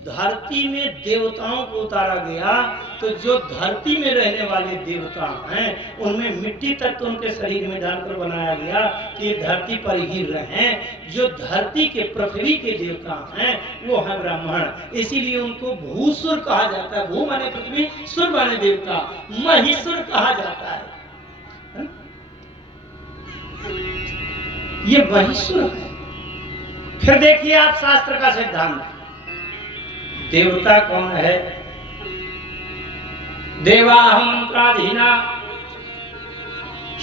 धरती में देवताओं को उतारा गया। तो जो धरती में रहने वाले देवता हैं उनमें मिट्टी तत्व उनके शरीर में डालकर बनाया गया कि ये धरती पर ही रहें। जो धरती के पृथ्वी के देवता हैं वो है ब्राह्मण, इसीलिए उनको भूसुर कहा जाता है। भू माने पृथ्वी, सुर माने देवता, महिसुर कहा जाता है। ये महिसुर है। फिर देखिए आप शास्त्र का सिद्धांत, देवता कौन है? देवाह मंत्राधीना,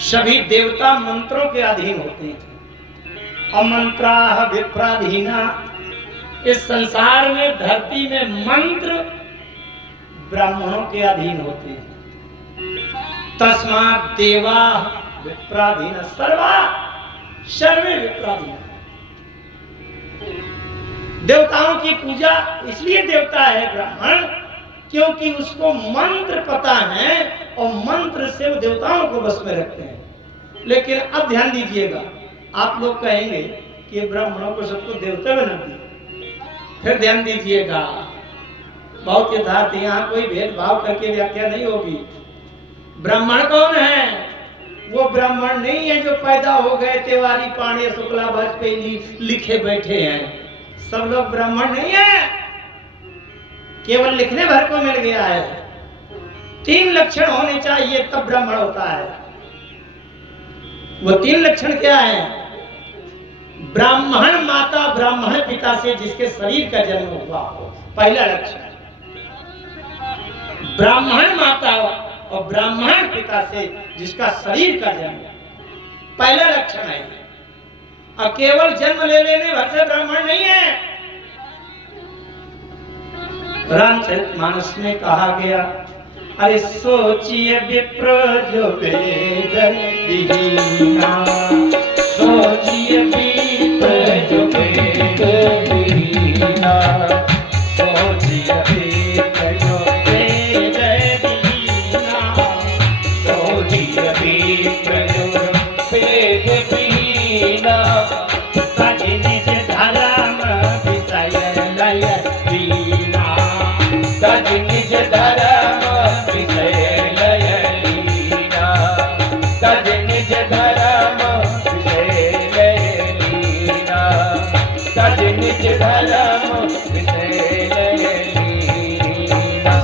सभी देवता मंत्रों के अधीन होते हैं। अमंत्राह विप्राधीना, इस संसार में धरती में मंत्र ब्राह्मणों के अधीन होते हैं। तस्मात् देवाः विप्राधीना सर्वा सर्वे विप्राधीना। देवताओं की पूजा इसलिए देवता है ब्राह्मण, क्योंकि उसको मंत्र पता है और मंत्र से वो देवताओं को बस में रखते हैं। लेकिन अब ध्यान दीजिएगा, आप लोग कहेंगे कि ब्राह्मणों को सबको देवता बना दिया। फिर ध्यान दीजिएगा, बहुत यथार्थ, यहाँ कोई भेदभाव करके व्याख्या नहीं होगी। ब्राह्मण कौन है? वो ब्राह्मण नहीं है जो पैदा हो गए तिवारी पांडे शुक्ला वाजपेयी लिखे बैठे हैं। सब लोग ब्राह्मण नहीं है, केवल लिखने भर को मिल गया है। 3 लक्षण होने चाहिए तब ब्राह्मण होता है। वो 3 लक्षण क्या है? ब्राह्मण माता ब्राह्मण पिता से जिसके शरीर का जन्म हुआ हो, पहला लक्षण। ब्राह्मण माता और ब्राह्मण पिता से जिसका शरीर का जन्म, पहला लक्षण है। और केवल जन्म ले लेने भर से ब्राह्मण नहीं है। रामचरितमानस में कहा गया, अरे सोचिए विप्र जो वेद विहीना, सोचिए विप्र जो वेद वेद बीना तज निज धर्म विषय लय लीना तज निज धर्म विषय लय लीना तज निज धर्म विषय लय लीना तज निज धर्म विषय लय लीना।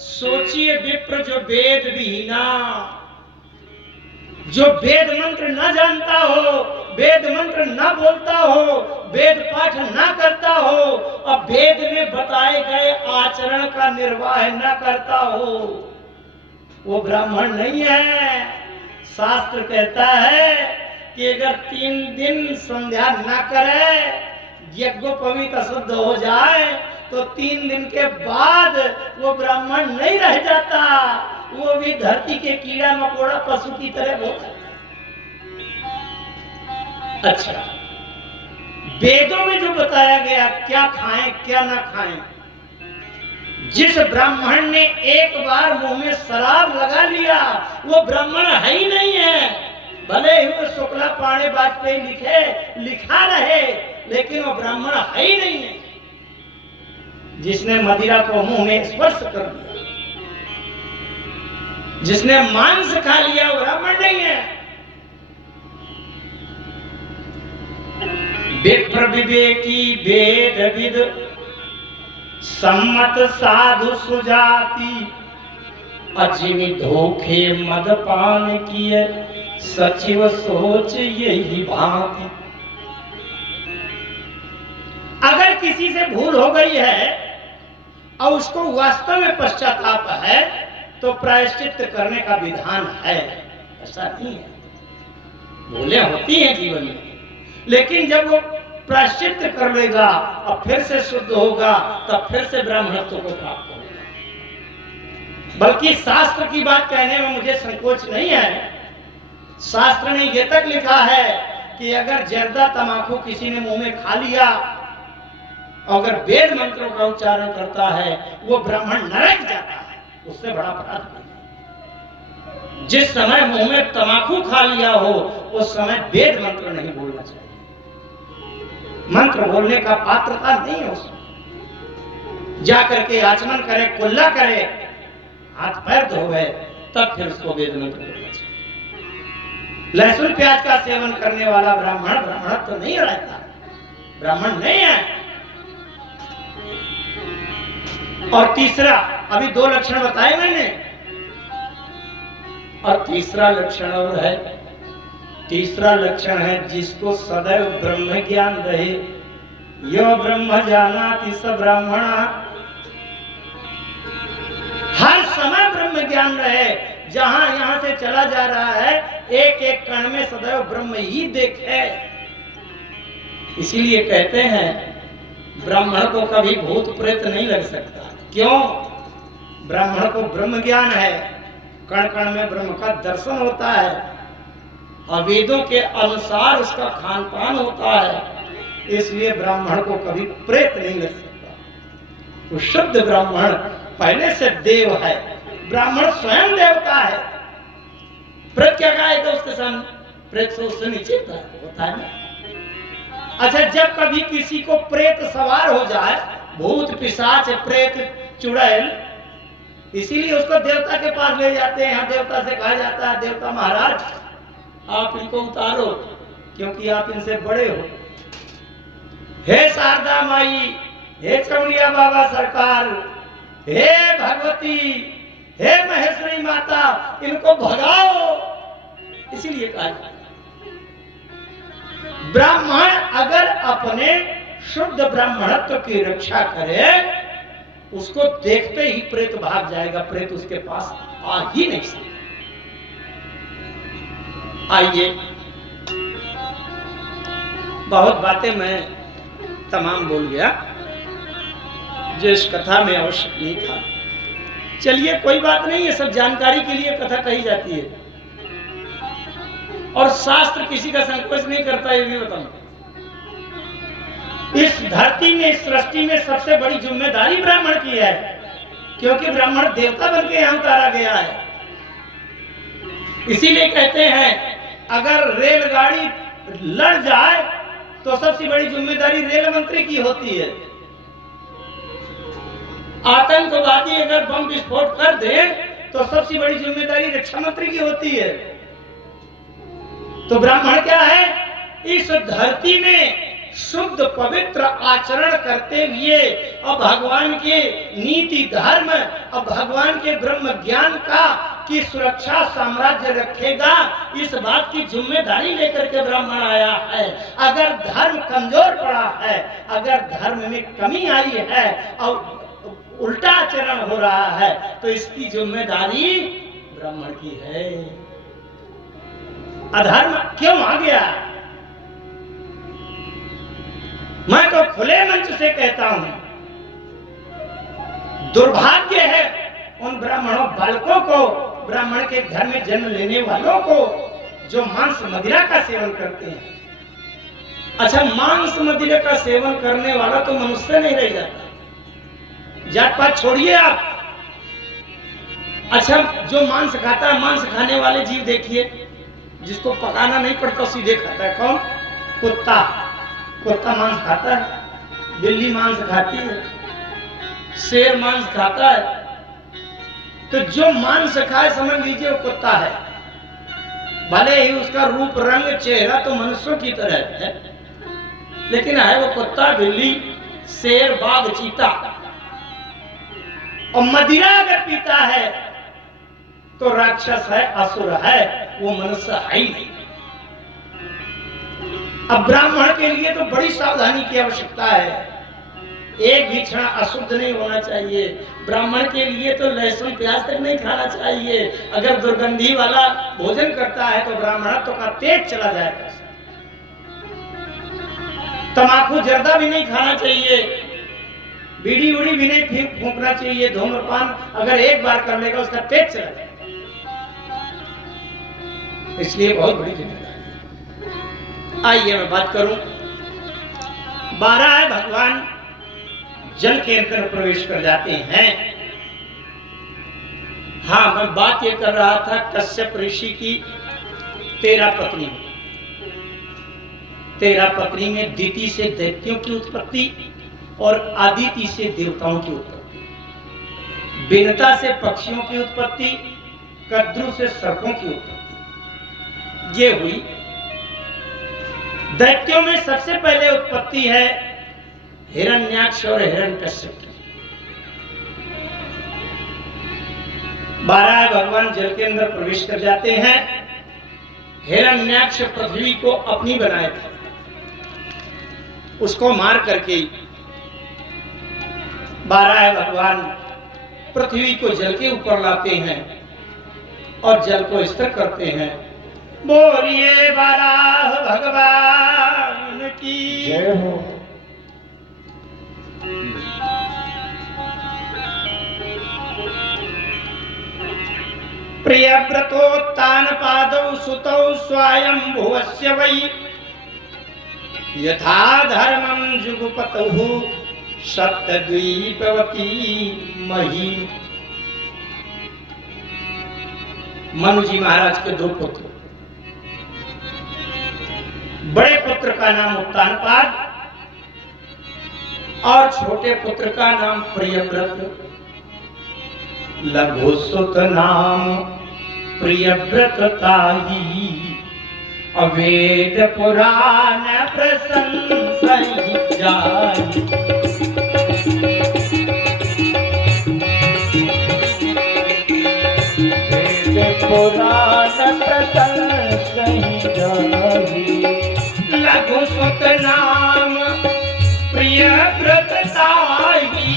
सोचिए विप्र जो वेद विहीना, जो वेद मंत्र न जानता हो, वेद मंत्र न बोलता हो, वेद पाठ न करता हो और वेद में बताए गए आचरण का निर्वाह न करता हो, वो ब्राह्मण नहीं है। शास्त्र कहता है कि अगर 3 दिन संध्या न करे, यज्ञोपवीत अशुद्ध हो जाए तो 3 दिन के बाद वो ब्राह्मण नहीं रह जाता, वो भी धरती के कीड़ा मकोड़ा पशु की तरह हो जाता। अच्छा, वेदों में जो बताया गया क्या खाएं क्या ना खाएं, जिस ब्राह्मण ने एक बार मुंह में शराब लगा लिया वो ब्राह्मण है ही नहीं है। भले ही वो शुक्ला पाणे वाजपेयी लिखा रहे, लेकिन वो ब्राह्मण है ही नहीं है। जिसने मदिरा को मुंह में स्पर्श कर दिया, जिसने मांस खा लिया, वो ब्राह्मण नहीं है। विप्र विवेकी वेद विद सम्मत साधु सुजाति, अजिन धोखे मदपान किए सचिव सोच यही भांति। अगर किसी से भूल हो गई है और उसको वास्तव में पश्चाताप है तो प्रायश्चित करने का विधान है। ऐसा नहीं है, भूलें होती हैं जीवन में, लेकिन जब वो प्रायश्चित कर लेगा और फिर से शुद्ध होगा तब फिर से ब्राह्मणत्व को प्राप्त होगा। बल्कि शास्त्र की बात कहने में मुझे संकोच नहीं है। शास्त्र ने ये तक लिखा है कि अगर जर्दा तमाकू किसी ने मुंह में खा लिया, अगर वेद मंत्रों का उच्चारण करता है, वो ब्राह्मण नरक जाता है, उससे बड़ा अपराध नहीं। जिस समय मुंह में तमाकू खा लिया हो उस समय वेद मंत्र नहीं बोलना चाहिए। मंत्र बोलने का पात्रता नहीं है उसमें। जाकर के आचमन करे, कुल्ला करे, हाथ पैर धोए, तब फिर उसको वेद मंत्र बोलना चाहिए। लहसुन प्याज का सेवन करने वाला ब्राह्मण तो नहीं रहता, ब्राह्मण नहीं है। और तीसरा, अभी 2 लक्षण बताए मैंने, और तीसरा लक्षण और है। तीसरा लक्षण है जिसको सदैव ब्रह्म ज्ञान रहे। यो ब्रह्म जानाति स ब्राह्मण, हर समय ब्रह्म ज्ञान रहे। जहां यहां से चला जा रहा है, एक एक कण में सदैव ब्रह्म ही देखे। इसीलिए कहते हैं ब्राह्मण को कभी भूत प्रेत नहीं लग सकता। क्यों? ब्राह्मण को ब्रह्म ज्ञान है, कण कण में ब्रह्म का दर्शन होता है और वेदों के अनुसार उसका खान पान होता है, इसलिए ब्राह्मण को कभी प्रेत नहीं लग सकता। तो शुद्ध ब्राह्मण पहले से देव है, ब्राह्मण स्वयं देवता है। प्रेत क्या गाएगा उसके सामने? प्रेत से उससे नीचे होता है ना। अच्छा, जब कभी किसी को प्रेत सवार हो जाए, भूत पिशाच प्रेत चुड़ैल, इसीलिए उसको देवता के पास ले जाते हैं। देवता से कहा जाता है, देवता महाराज आप इनको उतारो क्योंकि आप इनसे बड़े हो। हे शारदा माई, हे चौड़िया बाबा सरकार, हे भगवती, हे महेश्वरी माता, इनको भगाओ। इसीलिए कहा जाता है ब्राह्मण अगर अपने शुद्ध ब्राह्मणत्व की रक्षा करे, उसको देखते ही प्रेत भाग जाएगा, प्रेत उसके पास आ ही नहीं सकता। आइए, बहुत बातें मैं तमाम बोल गया जो इस कथा में आवश्यक नहीं था। चलिए कोई बात नहीं है, सब जानकारी के लिए कथा कही जाती है और शास्त्र किसी का संकोच नहीं करता, ये भी बताऊं। इस धरती में, इस सृष्टि में सबसे बड़ी जिम्मेदारी ब्राह्मण की है, क्योंकि ब्राह्मण देवता बनके यहां उतारा गया है। इसीलिए कहते हैं अगर रेलगाड़ी लड़ जाए तो सबसे बड़ी जिम्मेदारी रेल मंत्री की होती है। आतंकवादी अगर बम विस्फोट कर दे तो सबसे बड़ी जिम्मेदारी रक्षा मंत्री की होती है। तो ब्राह्मण क्या है? इस धरती में शुद्ध पवित्र आचरण करते हुए और भगवान के नीति धर्म और भगवान के ब्रह्म ज्ञान का की सुरक्षा साम्राज्य रखेगा, इस बात की जिम्मेदारी लेकर के ब्राह्मण आया है। अगर धर्म कमजोर पड़ा है, अगर धर्म में कमी आई है और उल्टा आचरण हो रहा है, तो इसकी जिम्मेदारी ब्राह्मण की है। अधर्म क्यों आ गया? मैं तो खुले मंच से कहता हूं, दुर्भाग्य है उन ब्राह्मणों बालकों को, ब्राह्मण के घर में जन्म लेने वालों को जो मांस मदिरा का सेवन करते हैं। अच्छा, मांस मदिरा का सेवन करने वाला तो मनुष्य नहीं रह जाता, जात पात छोड़िए आप। अच्छा, जो मांस खाता है, मांस खाने वाले जीव देखिए, जिसको पकाना नहीं पड़ता सीधे खाता है। कौन? कुत्ता। कुत्ता मांस खाता है, बिल्ली मांस खाती है, शेर मांस खाता है। तो जो मांस खाए समझ लीजिए वो कुत्ता है, भले ही उसका रूप रंग चेहरा तो मनुष्यों की तरह है, लेकिन है वो कुत्ता, बिल्ली, शेर, बाघ, चीता। और मदिरा अगर पीता है तो राक्षस है, असुर है, वो मनुष्य है ही नहीं। अब ब्राह्मण के लिए तो बड़ी सावधानी की आवश्यकता है। एक भी क्षण अशुद्ध नहीं होना चाहिए। ब्राह्मण के लिए तो लहसुन प्याज तक नहीं खाना चाहिए। अगर दुर्गंधी वाला भोजन करता है तो ब्राह्मणत्व का तेज चला जाएगा। तंबाकू जर्दा भी नहीं खाना चाहिए, बीड़ी उड़ी भी नहीं फूंकना चाहिए। धूम्रपान अगर एक बार कर लेगा उसका तेज चला जाएगा। इसलिए बहुत बड़ी जिम्मेदारी। आइए मैं बात करूं। 12 है, भगवान जल के अंदर प्रवेश कर जाते हैं। हाँ, मैं बात ये कर रहा था कश्यप ऋषि की 13 पत्नी। 13 पत्नी में दिति से दैत्यों की उत्पत्ति और आदिति से देवताओं की उत्पत्ति, बिनता से पक्षियों की उत्पत्ति, कद्रु से सर्पों की उत्पत्ति, ये हुई। दैत्यों में सबसे पहले उत्पत्ति है हिरण्याक्ष और हिरण्यकश्यप की। 12 भगवान जल के अंदर प्रवेश कर जाते हैं। हिरण्याक्ष पृथ्वी को अपनी बनाए थे, उसको मार करके 12 भगवान पृथ्वी को जल के ऊपर लाते हैं और जल को स्थिर करते हैं। बोलिए बाराह भगवान की जय हो। प्रियव्रतोत्तान पादौ सुतौ स्वयं भुवस्य वै यथा धर्मं जुगुपतौ सप्तद्वीपवती मही। मनु जी महाराज के 2 पुत्र, बड़े पुत्र का नाम उत्तानपाद और छोटे पुत्र का नाम प्रियव्रत। लघु सुत नाम प्रियव्रत ताही, अवेद पुराण प्रशंसहि जाहि। वेद पुराण प्रशंसहि जाहि। लघु सुत नाम प्रियव्रत ताही,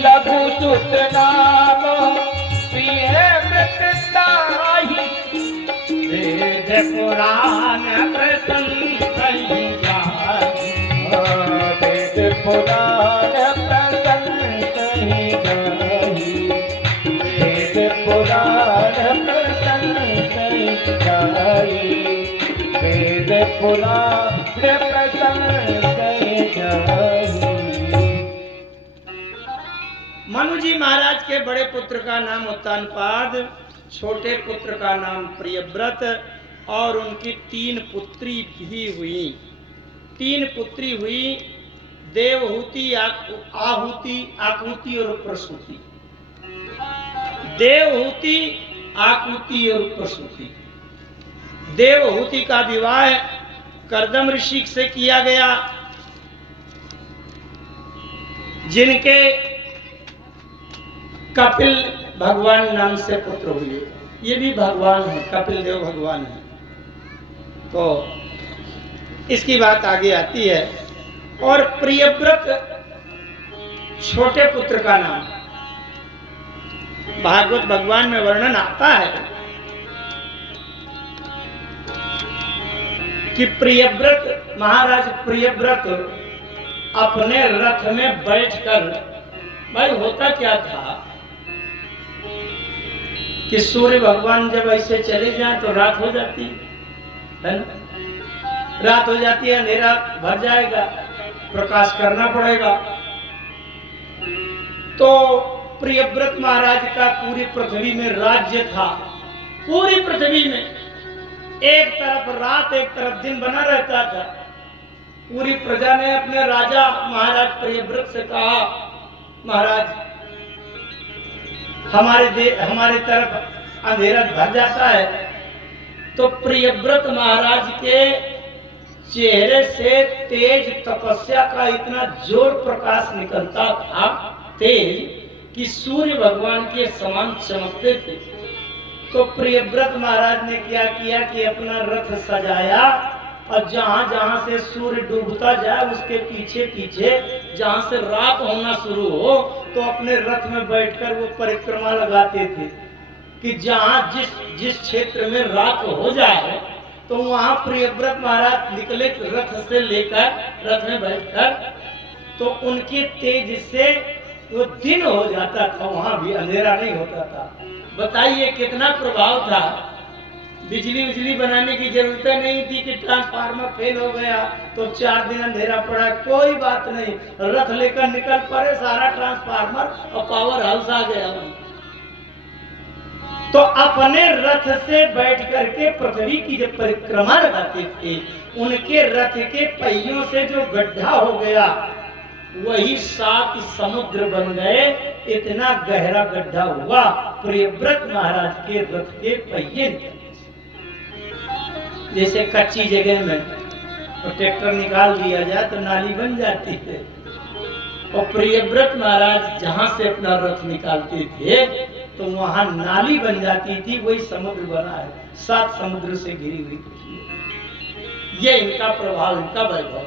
लघु सुत नाम प्रियव्रत ताही। वेद पुराण प्रशंसहि जाहि। वेद पुराण प्रशंसहि जाहि। वेद पुराण प्रशंसहि जाहि। वेद पुराण प्रशंसहि जाहि। मनु जी महाराज के बड़े पुत्र का नाम उत्तानपाद, छोटे पुत्र का नाम प्रियव्रत और उनकी 3 पुत्री भी हुई। 3 पुत्री हुई, देवहूति, आहुति, आकुति और प्रसूति। देवहूति, आकुति और प्रसूति। देवहूति का विवाह कर्दम ऋषि से किया गया, जिनके कपिल भगवान नाम से पुत्र हुए। ये भी भगवान है, कपिल देव भगवान है। तो इसकी बात आगे आती है। और प्रियव्रत छोटे पुत्र का नाम भागवत भगवान में वर्णन आता है कि प्रियव्रत, महाराज प्रियव्रत अपने रथ में बैठकर, भाई होता क्या था कि सूर्य भगवान जब ऐसे चले जाए तो रात हो जाती है ना, रात हो जाती है, अंधेरा भर जाएगा, प्रकाश करना पड़ेगा। तो प्रियव्रत महाराज का पूरी पृथ्वी में राज्य था। पूरी पृथ्वी में एक तरफ रात एक तरफ दिन बना रहता था। पूरी प्रजा ने अपने राजा महाराज प्रियव्रत से कहा, महाराज हमारे तरफ अंधेरा भर जाता है। तो प्रियव्रत महाराज के चेहरे से तेज तपस्या का इतना जोर प्रकाश निकलता था, तेज, कि सूर्य भगवान के समान चमकते थे। तो प्रियव्रत महाराज ने क्या किया कि अपना रथ सजाया और जहां जहां से सूर्य डूबता जाए उसके पीछे पीछे जहां से रात होना शुरू हो तो अपने रथ में बैठकर वो परिक्रमा लगाते थे कि जहां जिस क्षेत्र में रात हो जाए तो वहां प्रियव्रत महाराज निकले रथ से लेकर, रथ में बैठकर, तो उनके तेज से वो दिन हो जाता था, वहां भी अंधेरा नहीं होता था। बताइए कितना प्रभाव था। बिजली बनाने की जरूरत नहीं थी कि ट्रांसफार्मर फेल हो गया तो 4 दिन अंधेरा पड़ा, कोई बात नहीं, रथ लेकर निकल पड़े, सारा ट्रांसफार्मर और पावर हाउस आ गया। तो अपने रथ से बैठ करके पृथ्वी की जब परिक्रमा लगाते थे, उनके रथ के पहियों से जो गड्ढा हो गया वही 7 समुद्र बन गए। इतना गहरा गड्ढा हुआ प्रियव्रत महाराज के रथ के पहिए निकले। जैसे कच्ची जगह में और ट्रैक्टर निकाल दिया जाए तो नाली बन जाती है, और प्रियव्रत महाराज जहां से अपना रथ निकालते थे तो वहां नाली बन जाती थी, वही समुद्र बना है। 7 समुद्र से घिरी हुई पृथ्वी। ये इनका प्रभाव, इनका वैभव।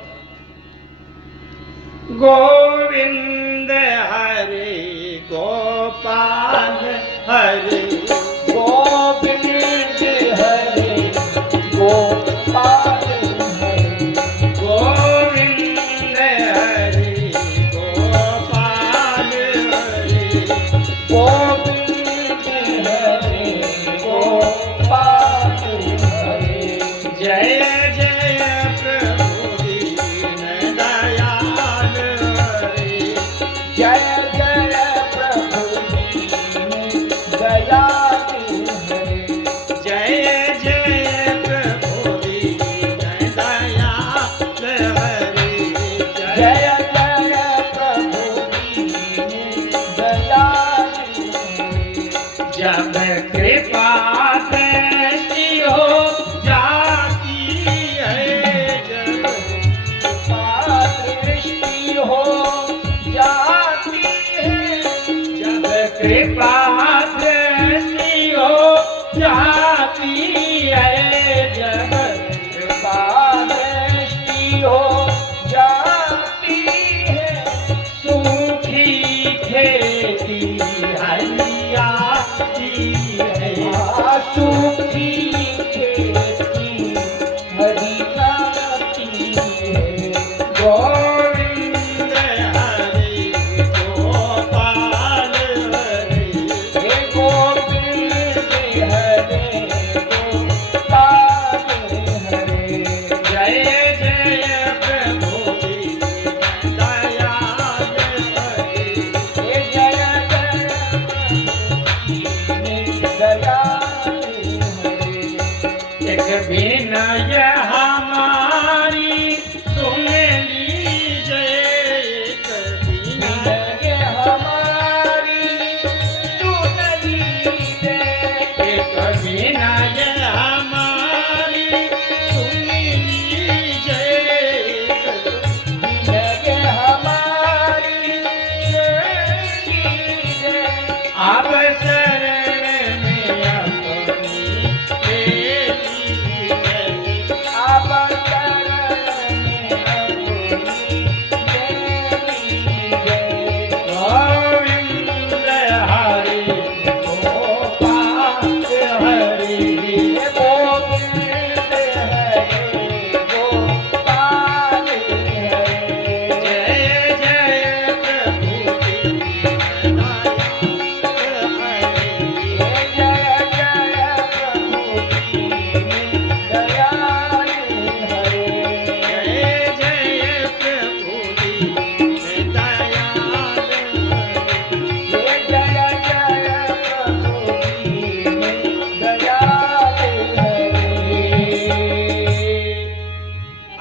गोविंद हरे गोपाल हरे गोविंद हरे गोपाल हरे गोविंद हरे गोपाल हरे गोविंद हरे गोपाल हरे। जय जय प्रभु दीन दयाल हरे, जय जय प्रभु दीन दयाल हरे, जय जय प्रभु दीन दयाल हरे, जय जय प्रभु दीन दयाल हरे। जब कृपा दृष्टि हो जाती है, जब कृपा दृष्टि हो जाती है, जब कृपा दृष्टि हो जाती है, जब कृपा दृष्टि हो जाती है, सूखी खेती हरियाती है, सूखी खेती हरियाती है। गोविंद हरे गोपाल हरे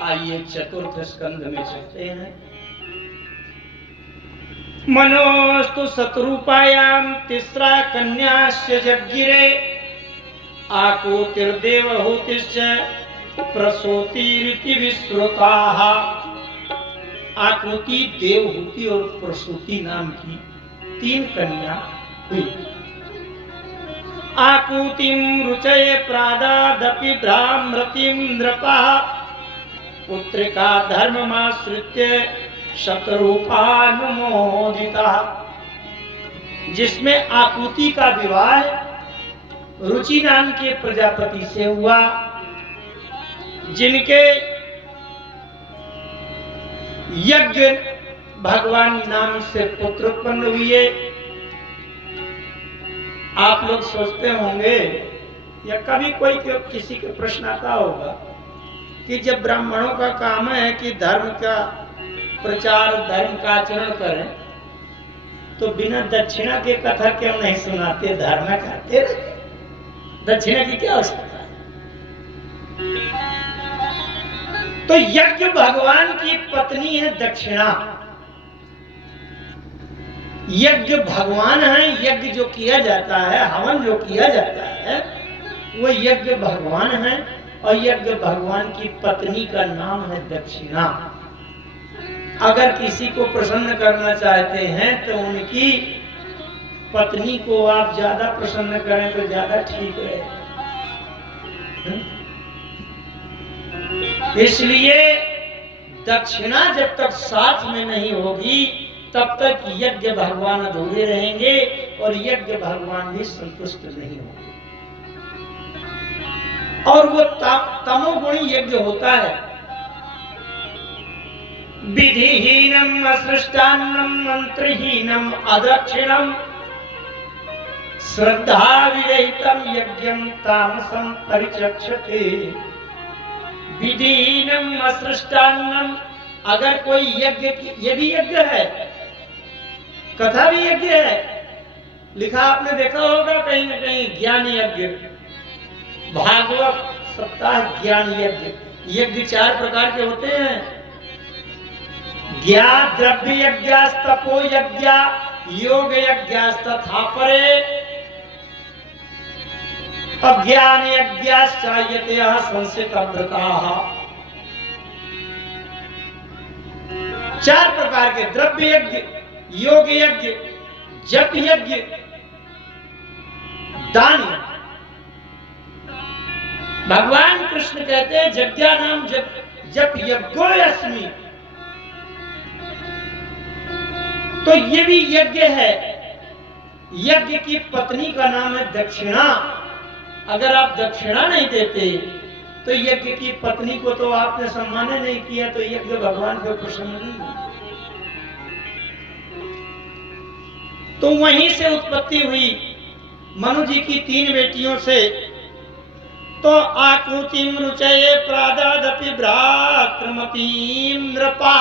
आइए चतुर्थ स्कंध में चलते हैं। मनोस्तु शत्रुपायाम तिस्रा कन्यास्य जज्ञिरे आकुतिर्देवहूतिश्च प्रसूतिरिति विश्रुताः। आकृति, देवहूति और प्रसूति नाम की 3 कन्या हुई। आकुतिम रुचये प्रादादपि भ्रामृतिम नृपः पुत्रिका धर्ममाश्रित्य शतरूपानुमोदिता। जिसमें आकुति का विवाह रुचि नाम के प्रजापति से हुआ, जिनके यज्ञ भगवान नाम से पुत्र उत्पन्न हुए। आप लोग सोचते होंगे या कभी कोई किसी के प्रश्न आता होगा कि जब ब्राह्मणों का काम है कि धर्म का प्रचार, धर्म का आचरण करें, तो बिना दक्षिणा के कथा क्यों नहीं सुनाते? धर्म करते रहे, दक्षिणा की क्या आवश्यकता है? तो यज्ञ भगवान की पत्नी है दक्षिणा। यज्ञ भगवान है, यज्ञ जो किया जाता है, हवन जो किया जाता है, वो यज्ञ भगवान है। और यज्ञ भगवान की पत्नी का नाम है दक्षिणा। अगर किसी को प्रसन्न करना चाहते हैं तो उनकी पत्नी को आप ज्यादा प्रसन्न करें तो ज्यादा ठीक रहे। इसलिए दक्षिणा जब तक साथ में नहीं होगी तब तक यज्ञ भगवान अधूरे रहेंगे और यज्ञ भगवान भी संतुष्ट नहीं होंगे। और वो तमोगुणी यज्ञ होता है। विधिहीनम असृष्टान्नम मंत्रहीनम अदक्षिणम श्रद्धा विरहितम यज्ञम तामसम परिचक्षते। विधिहीनम असृष्टान्नम, अगर कोई यज्ञ, ये भी यज्ञ है, कथा भी यज्ञ है। लिखा आपने देखा होगा कहीं न कहीं, ज्ञान यज्ञ, भागवत सप्ताह ज्ञान यज्ञ। यज्ञ 4 प्रकार के होते हैं। ज्ञा द्रव्य यज्ञास्तपो यज्ञ योग यज्ञास्तथा परे अज्ञान यज्ञाश्चायते संसितव्रताः। 4 प्रकार के द्रव्य यज्ञ, योग यज्ञ, जप यज्ञ, दान यज्ञ। भगवान कृष्ण कहते हैं यज्ञा नाम जप यज्ञोऽस्मि। तो ये भी यज्ञ है। यज्ञ की पत्नी का नाम है दक्षिणा। अगर आप दक्षिणा नहीं देते तो यज्ञ की पत्नी को तो आपने सम्मान नहीं किया, तो यज्ञ भगवान को प्रसन्न नहीं हुआ। तो वहीं से उत्पत्ति हुई मनु जी की 3 बेटियों से। तो आकृतिम रुचये प्रादादपि भ्रातृमतीम नृपा।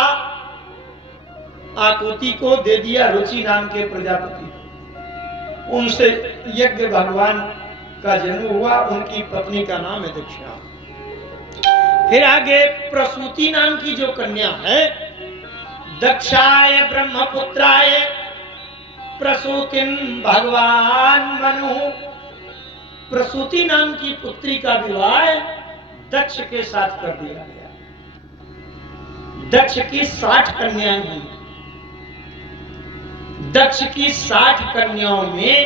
आकृति को दे दिया रुचि नाम के प्रजापति, उनसे यज्ञ भगवान का जन्म हुआ। उनकी पत्नी का नाम है दक्षिणा। फिर आगे प्रसूति नाम की जो कन्या है, दक्षाय ब्रह्मपुत्राय प्रसूतिम भगवान मनु। प्रसूति नाम की पुत्री का विवाह दक्ष के साथ कर दिया गया। दक्ष की 60 कन्याएं हुई। दक्ष की 60 कन्याओं में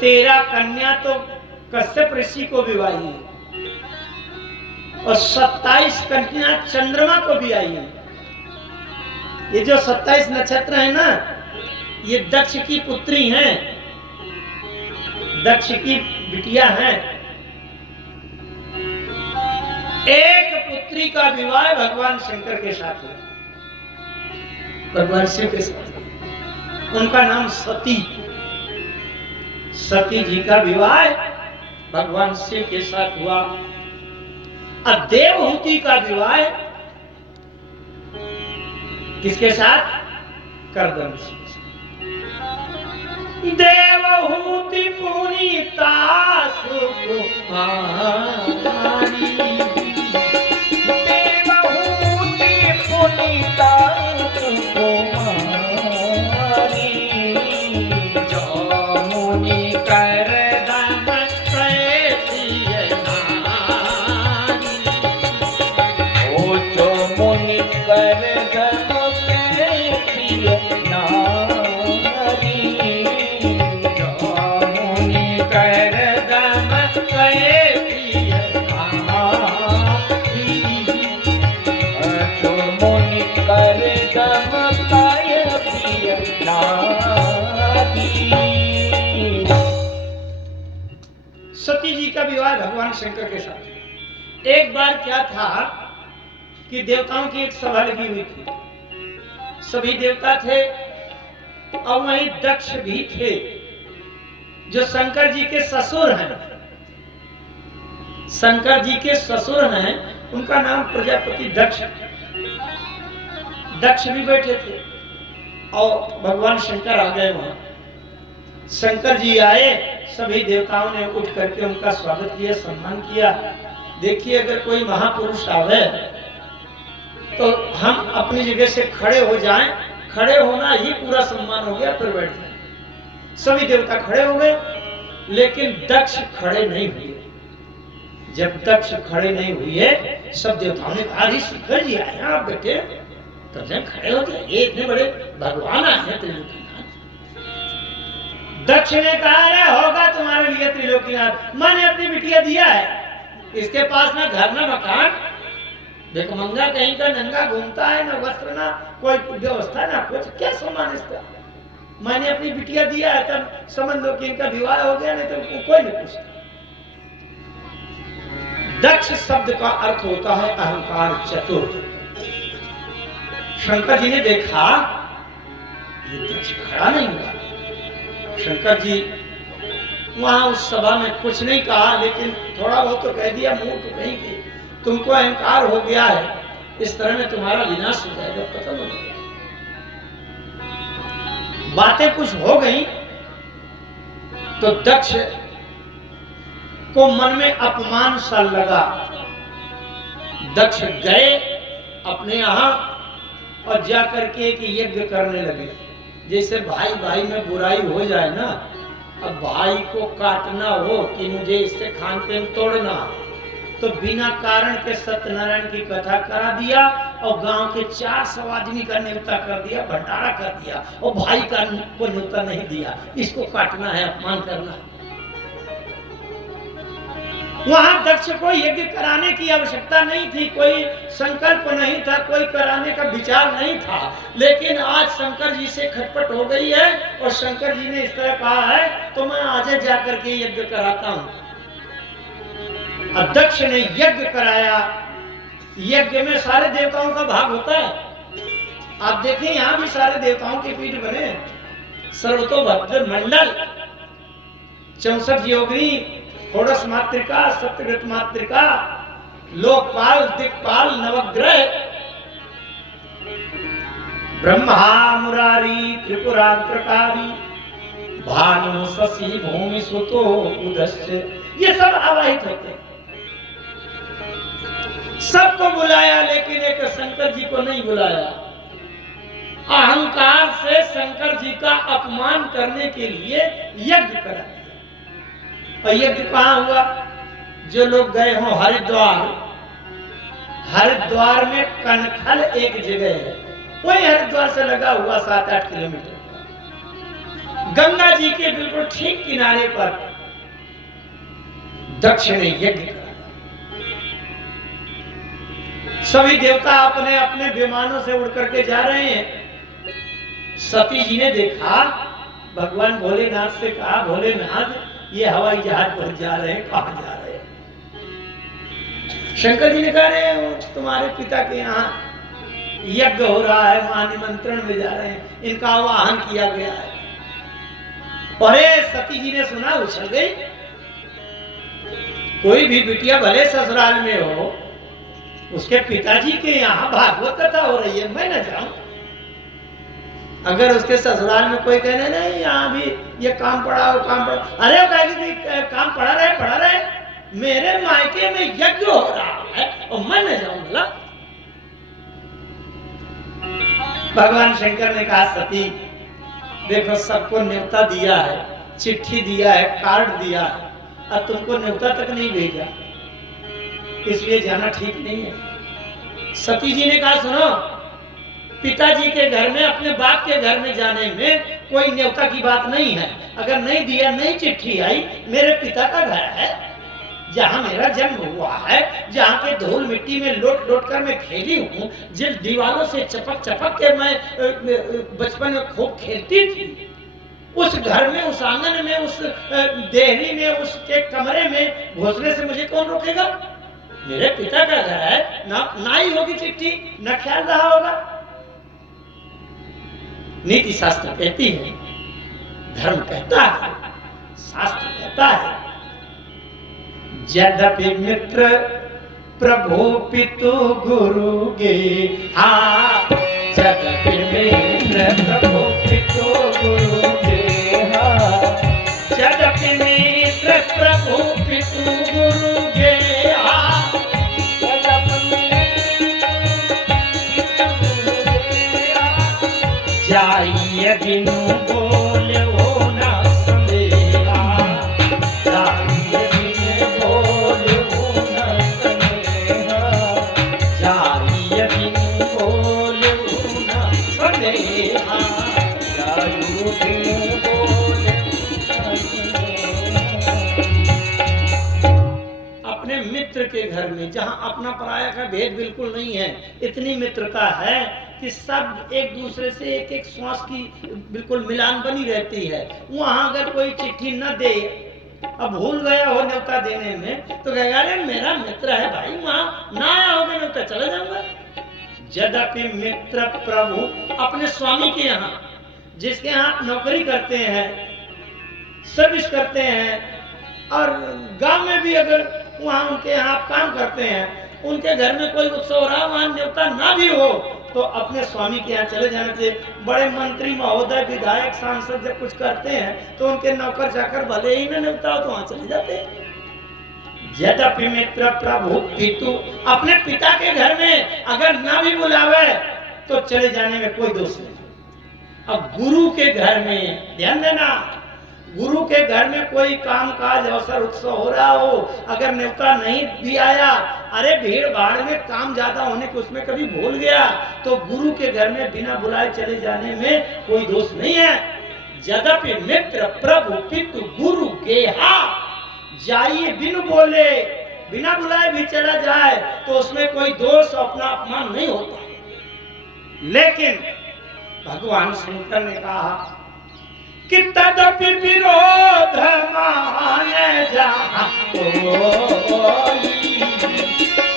13 कन्या तो कश्यप ऋषि को विवाही है और 27 कन्या चंद्रमा को भी आई है। ये जो 27 नक्षत्र है ना, ये दक्ष की पुत्री हैं, दक्ष की बिटिया हैं। एक पुत्री का विवाह भगवान शंकर के साथ हुआ, भगवान शिव के साथ। उनका नाम सती। सती जी का विवाह भगवान शिव के साथ हुआ। और देवहूति का विवाह किसके साथ? कर्दम ऋषि। देवहूति पुनीता सुकुमारी। भगवान शंकर के साथ। एक बार क्या था कि देवताओं की एक सभा लगी हुई थी, सभी देवता थे और वहीं दक्ष भी थे जो शंकर जी के ससुर हैं। शंकर जी के ससुर हैं, उनका नाम प्रजापति दक्ष। दक्ष भी बैठे थे और भगवान शंकर आ गए वहां। शंकर जी आए, सभी देवताओं ने उठ करके उनका स्वागत किया, सम्मान किया। देखिए, अगर कोई महापुरुष आवे तो हम अपनी जगह से खड़े हो जाएं, खड़े होना ही पूरा सम्मान हो गया, फिर बैठ जाए। सभी देवता खड़े हो गए, लेकिन दक्ष खड़े नहीं हुए। जब दक्ष खड़े नहीं हुए, सब देवताओं ने कहा, अरे शंकर जी आए आप बेटे, तो खड़े हो जाइए, इतने बड़े भगवान आए हैं त्रिलोकीनाथ। दक्ष ने कहा, अरे होगा तुम्हारे लिए त्रिलोकीनाथ, मैंने अपनी बिटिया दिया है, इसके पास ना घर ना मकान, भिखमंगा कहीं का नंगा घूमता है, ना वस्त्र ना कोई व्यवस्था ना कुछ, क्या सम्मान इसका। मैंने अपनी बिटिया दिया है, तब समझ लो कि इनका विवाह हो गया, नहीं तो कोई नहीं पूछता। दक्ष शब्द का अर्थ होता है अहंकार चतुर। शंकर जी ने देखा ये दक्ष खड़ा नहीं हुआ। शंकर जी वहां उस सभा में कुछ नहीं कहा, लेकिन थोड़ा बहुत तो कह दिया, मुंह तो कहीं की तुमको अहंकार हो गया है, इस तरह में तुम्हारा विनाश हो जाएगा, खत्म हो जाएगा। बातें कुछ हो गई तो दक्ष को मन में अपमान सा लगा। दक्ष गए अपने यहां और जाकर के एक यज्ञ करने लगे। जैसे भाई भाई में बुराई हो जाए ना, अब भाई को काटना हो कि मुझे इससे खान पीन तोड़ना, तो बिना कारण के सत्यनारायण की कथा करा दिया और गांव के 400 आदमी का न्योता कर दिया, भंडारा कर दिया, और भाई का को न्योता नहीं दिया। इसको काटना है, अपमान करना है। वहां दक्ष को यज्ञ कराने की आवश्यकता नहीं थी, कोई संकल्प नहीं था, कोई कराने का विचार नहीं था, लेकिन आज शंकर जी से खटपट हो गई है और शंकर जी ने इस तरह कहा है, तो मैं आज जाकर के यज्ञ कराता हूं। दक्ष ने यज्ञ कराया। यज्ञ में सारे देवताओं का भाग होता है। आप देखें, यहां भी सारे देवताओं के पीठ बने, सर्वतोभद्र मंडल, 64 योगिनी, षोडश मातृका, सप्तगत मातृका, लोकपाल, दिक्पाल, नवग्रह, ब्रह्मा मुरारी त्रिपुरांतकारी, भानु शशि भूमि सुतो उदस्य, ये सब आवाहित होते हैं। सबको बुलाया, लेकिन एक शंकर जी को नहीं बुलाया। अहंकार से शंकर जी का अपमान करने के लिए यज्ञ करा दिया। और यज्ञ कहाँ हुआ? जो लोग गए हों हरिद्वार, हरिद्वार में कनखल एक जगह है, वही हरिद्वार से लगा हुआ 7-8 किलोमीटर, गंगा जी के बिल्कुल ठीक किनारे पर दक्ष ने यज्ञ कराया। सभी देवता अपने अपने विमानों से उड़ करके जा रहे हैं। सती जी ने देखा, भगवान भोलेनाथ से कहा, भोलेनाथ ये हवाई जहाज पर जा रहे हैं, कहां जा रहे हैं? शंकर जी ने कहा, रे तुम्हारे पिता के यहाँ यज्ञ हो रहा है, महानिमंत्रण में जा रहे हैं, इनका आवाहन किया गया है। अरे सती जी ने सुना, उछल गई। कोई भी बिटिया भले ससुराल में हो, उसके पिताजी के यहाँ भागवत कथा हो रही है, मैं न जाऊं। अगर उसके ससुराल में कोई कहने नहीं, यहाँ भी ये काम पड़ा, वो काम पड़ा, अरे वो कहेगी काम पड़ा रहे, मेरे मायके में यज्ञ हो रहा है और मैं न जाऊं बोला। भगवान शंकर ने कहा, सती देखो, सबको न्योता दिया है, चिट्ठी दिया है, कार्ड दिया है, और तुमको न्योता तक नहीं भेजा, इसलिए जाना ठीक नहीं है। सती जी ने कहा, सुनो, पिताजी के घर में, अपने बाप के घर में जाने में कोई न्योता की बात नहीं है। अगर नहीं दिया, नहीं चिट्ठी आई, मेरे पिता का घर है, जहाँ मेरा जन्म हुआ है, जहाँ के धूल मिट्टी में लोट लोट कर मैं खेली हूँ, जिन दीवारों से चपक चपक के मैं बचपन में खूब खेलती थी, उस घर में, उस आंगन में, उस देहरी में, उसके कमरे में घुसने से मुझे कौन रोकेगा? मेरे पिता का घर है, ना ही होगी चिट्ठी, न ख्याल रहा होगा। नीति शास्त्र कहती है, धर्म कहता है, शास्त्र कहता है, यद्यपि मित्र प्रभु पितु गुरु गे, हाँ यद्यपि मित्र प्रभु पितु गुरु गे, हाँ यद्यपि मित्र प्रभु पितु गुरु गे, हाँ जाइए बिनु बोले हो ना संदेहा, जाइए बिनु बोले हो ना संदेहा, जाइए बिनु बोले हो ना संदेहा, जाइए बिनु बोले ना संदेहा। अपने मित्र के घर में, जहाँ अपना पराया का भेद बिल्कुल नहीं है, इतनी मित्रता है कि सब एक दूसरे से एक एक श्वास की बिल्कुल मिलान बनी रहती है। वहां अगर कोई चिट्ठी न दे, अब भूल गया हो न्योता देने में, तो कहेगा अरे मेरा मित्र है भाई, वहां ना आया होगा न्योता, चला जाऊंगा। यद्यपि मित्र प्रभु, अपने स्वामी के यहाँ, जिसके यहाँ नौकरी करते हैं, सर्विस करते हैं, और गांव में भी अगर वहां उनके यहाँ आप काम करते हैं, उनके घर में कोई उत्सव रहा, वहां न्योता ना भी हो, तो अपने स्वामी के यहाँ चले जाने से। बड़े मंत्री महोदय, विधायक, सांसद जब कुछ करते हैं तो उनके नौकर चाकर भले ही न न्योता हो तो वहां चले जाते हैं। यद्यपि मित्र प्रभु पितु, अपने पिता के घर में अगर ना भी बुलावे तो चले जाने में कोई दोष नहीं। अब गुरु के घर में ध्यान देना, गुरु के घर में कोई काम काज, अवसर, उत्सव हो रहा हो, अगर न्योता नहीं भी आया, अरे भीड़ भाड़ में काम ज्यादा होने के उसमें कभी भूल गया, तो गुरु के घर में बिना बुलाए चले जाने में कोई दोष नहीं है। यद्यपि मित्र प्रभु पितु गुरु के हा, जाइए बिनु बोले, बिना बुलाए भी चला जाए तो उसमें कोई दोष, अपना अपमान नहीं होता। लेकिन भगवान शंकर ने कहा कि तदपि विरोध माने जहाँ कोई,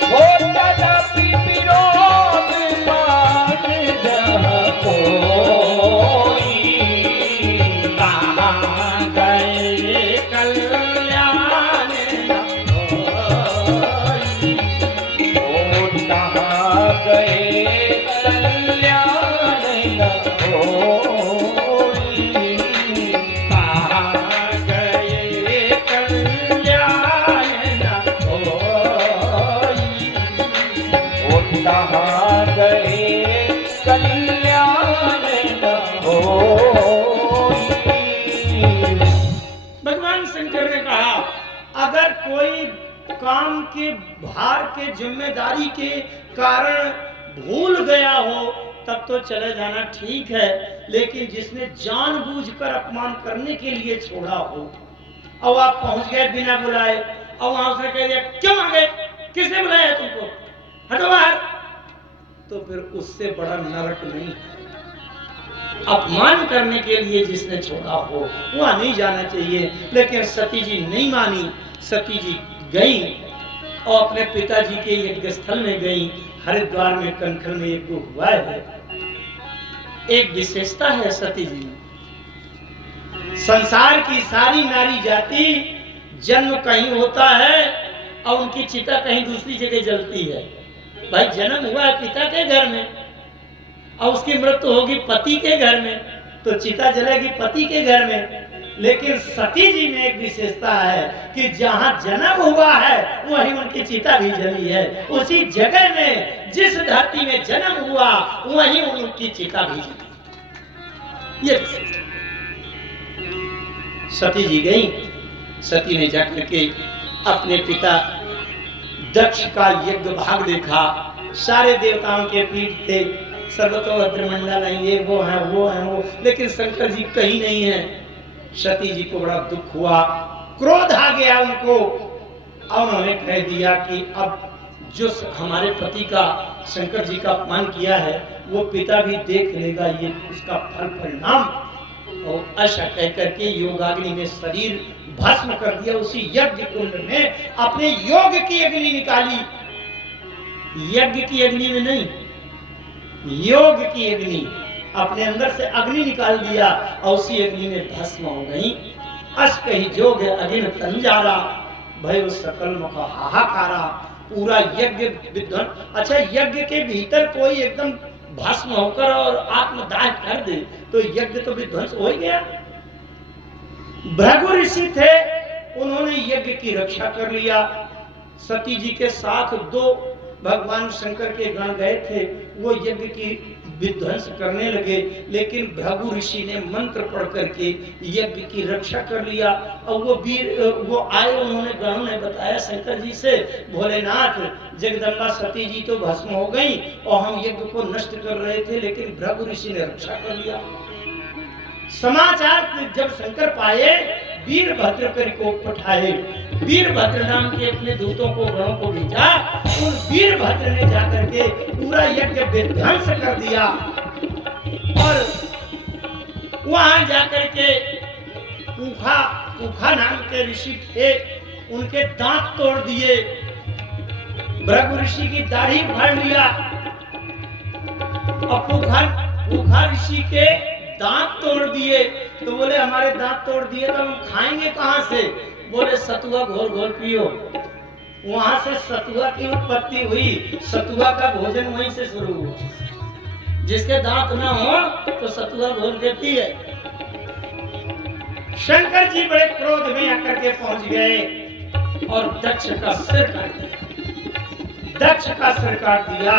हो तदपि विरोध माने जहाँ कोई, कहाँ गए कल्याण न होई, हो तहाँ गए कल्याण न होई। कहाँ गए कल्याण न होई। भगवान शंकर ने कहा अगर कोई काम के भार के जिम्मेदारी के कारण भूल गया हो तब तो चले जाना ठीक है, लेकिन जिसने जानबूझकर अपमान करने के लिए छोड़ा हो, अब आप पहुंच गए बिना बुलाए, और वहां उसने कह दिया क्यों आ गए, किसने बुलाया तुमको, हटो बाहर, तो फिर उससे बड़ा नरक नहीं है। अपमान करने के लिए जिसने छोड़ा हो वहां नहीं जाना चाहिए। लेकिन सती जी नहीं मानी, सती जी गई और अपने पिताजी के यज्ञ स्थल में गई। हरिद्वार में कनखल में यज्ञ हुआ है। एक विशेषता है सती जी में, संसार की सारी नारी जाति जन्म कहीं होता है और उनकी चिता कहीं दूसरी जगह जलती है। भाई जन्म हुआ है पिता के घर में और उसकी मृत्यु होगी पति के घर में, तो चिता जलेगी पति के घर में। लेकिन सती जी में एक विशेषता है कि जहां जन्म हुआ है वहीं उनकी चिता भी जली है। उसी जगह में जिस धरती में जन्म हुआ वहीं उनकी चिता भी जली। ये विशेषता। सती जी गई, सती ने जाकर के अपने पिता दक्ष का यज्ञ भाग देखा। सारे देवताओं के पीठ थे, सर्वतोभद्र मंडल है, ये वो है वो है वो, लेकिन शंकर जी कहीं नहीं है। सती जी को बड़ा दुख हुआ, क्रोध आ गया उनको और उन्होंने कह दिया कि अब जो हमारे पति का शंकर जी का अपमान किया है वो पिता भी देख लेगा, ये उसका फल परिणाम और ऐसा कह करके योगाग्नि में शरीर भस्म कर दिया। उसी यज्ञ कुंड में अपने योग की अग्नि निकाली, यज्ञ की अग्नि में नहीं, योग की अग्नि, अपने अंदर से अग्नि निकाल दिया और उसी अग्नि में भस्म हो गई। अस कही जोग अग्नि तंजारा, भय उस सकल मुख हाहाकारा, पूरा यज्ञ विध्वंस। अच्छा, यज्ञ के भीतर कोई एकदम भस्म होकर और आत्मदाह कर दे तो यज्ञ तो विध्वंस हो ही गया। भृगु ऋषि थे, उन्होंने यज्ञ की रक्षा कर लिया। सती जी के साथ 2 भगवान शंकर के गण गए थे, वो यज्ञ की विध्वंस करने लगे, लेकिन भृगु ऋषि ने मंत्र पढ़ करके यज्ञ की रक्षा कर लिया। और वो आए, उन्होंने गणों ने बताया शंकर जी से, भोलेनाथ जगदम्बा सती जी तो भस्म हो गई और हम यज्ञ को नष्ट कर रहे थे, लेकिन भृगु ऋषि ने रक्षा कर लिया। समाचार जब शंकर पाए, वीरभद्र को पठाए, वीरभद्र नाम के अपने दूतों को गणों को भेजा। उन वीरभद्र ने जाकर के पूरा यज्ञ विध्वंस कर दिया और वहां जाकर के ऊखा नाम के ऋषि थे, उनके दांत तोड़ दिए, भृगु ऋषि की दाढ़ी उखाड़ लिया और ऊखा ऋषि के दांत तोड़ दिए। तो बोले हमारे दांत तोड़ दिए तो हम खाएंगे कहां से? बोले सतुआ घोल घोल पियो। वहां से सतुआ की उत्पत्ति हुई, सतुआ का भोजन वहीं से शुरू हुआ। जिसके दांत ना हो तो सतुआ घोल के पिए। शंकर जी बड़े क्रोध में आकर के पहुंच गए और दक्ष का सिर काट दिया। दक्ष का सिर काट दिया।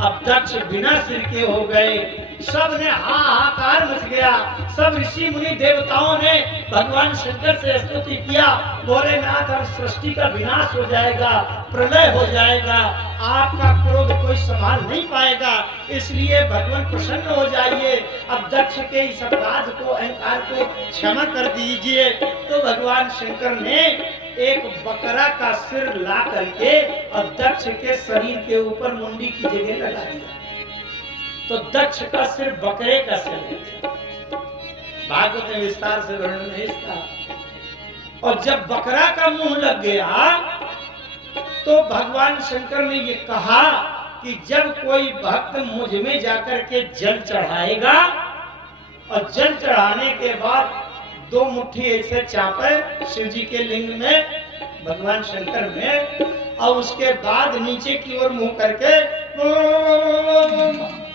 अब दक्ष बिना सिर के हो गए। सब ने हाहाकार मच गया। सब ऋषि मुनि देवताओं ने भगवान शंकर से स्तुति किया, भोलेनाथ अब सृष्टि का विनाश हो जाएगा, प्रलय हो जाएगा, आपका क्रोध कोई संभाल नहीं पाएगा, इसलिए भगवान प्रसन्न हो जाइए, अब दक्ष के इस अपराध को, अहंकार को क्षमा कर दीजिए। तो भगवान शंकर ने एक बकरा का सिर ला करके और दक्ष के शरीर के ऊपर मुंडी की जगह लगा दिया। तो दक्ष का सिर बकरे का सिर है। भागवत में विस्तार से वर्णन है इसका। और जब बकरा का मुंह लग गया तो भगवान शंकर ने ये कहा कि जब कोई भक्त मुझ में जाकर के जल चढ़ाएगा और जल चढ़ाने के बाद 2 मुट्ठी ऐसे चापे शिव जी के लिंग में, भगवान शंकर में, और उसके बाद नीचे की ओर मुंह करके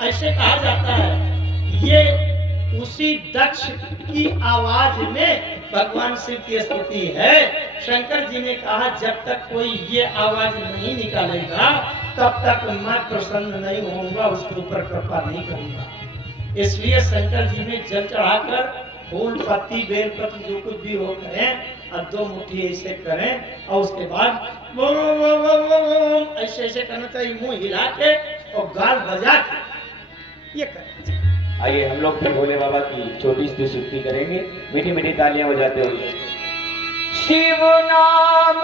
ऐसे कहा जाता है। ये उसी दक्ष की आवाज में भगवान शिव की स्तुति है। शंकर जी ने कहा जब तक कोई ये आवाज नहीं निकालेगा तब तक मैं प्रसन्न नहीं होऊंगा, उसके ऊपर कृपा नहीं करूंगा। इसलिए शंकर जी ने जल चढ़ाकर फूल पत्ती बेल पत्ती जो कुछ भी हो करें और 2 मुट्ठी ऐसे करें और उसके बाद ऐसे ऐसे करना चाहिए, मुंह हिला के और गाल बजा के ये करना चाहिए। आइए हम लोग फिर भोले बाबा की छोटी सी स्तुति करेंगे, मीठी मीठी तालियां बजाते हुए। शिव नाम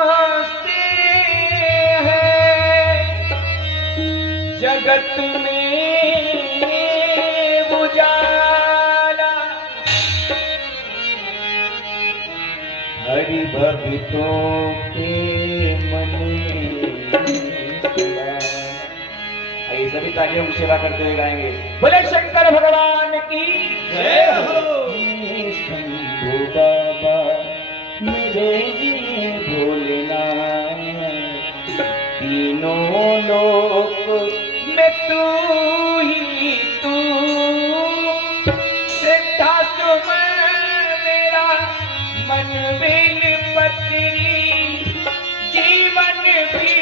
से है जगत में उजाला, हरि भक्तों के मन में। आइए सभी तालियों की सेवा करते हुए गाएंगे, बोले शंकर भगवान की जय हो। शंभू बाबा मेरे ये भोलेनाथ, तीनों लोक में तू ही तू, सिद्धार्थ में मेरा मन बिन पत्री, जीवन भी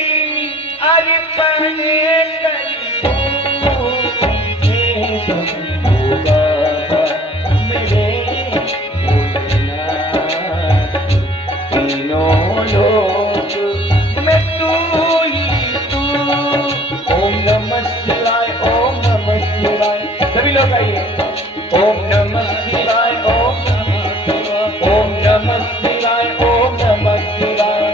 अर्पण करूं। शंभू बाबा मेरे भोलेनाथ, तीनों लोक में तू ही तू। ओम नमः शिवाय, ओम नमः शिवाय, सभी लोग आइए। ओम नमः शिवाय, ओम नमः शिवाय, ओम नमः शिवाय, ओम नमः शिवाय,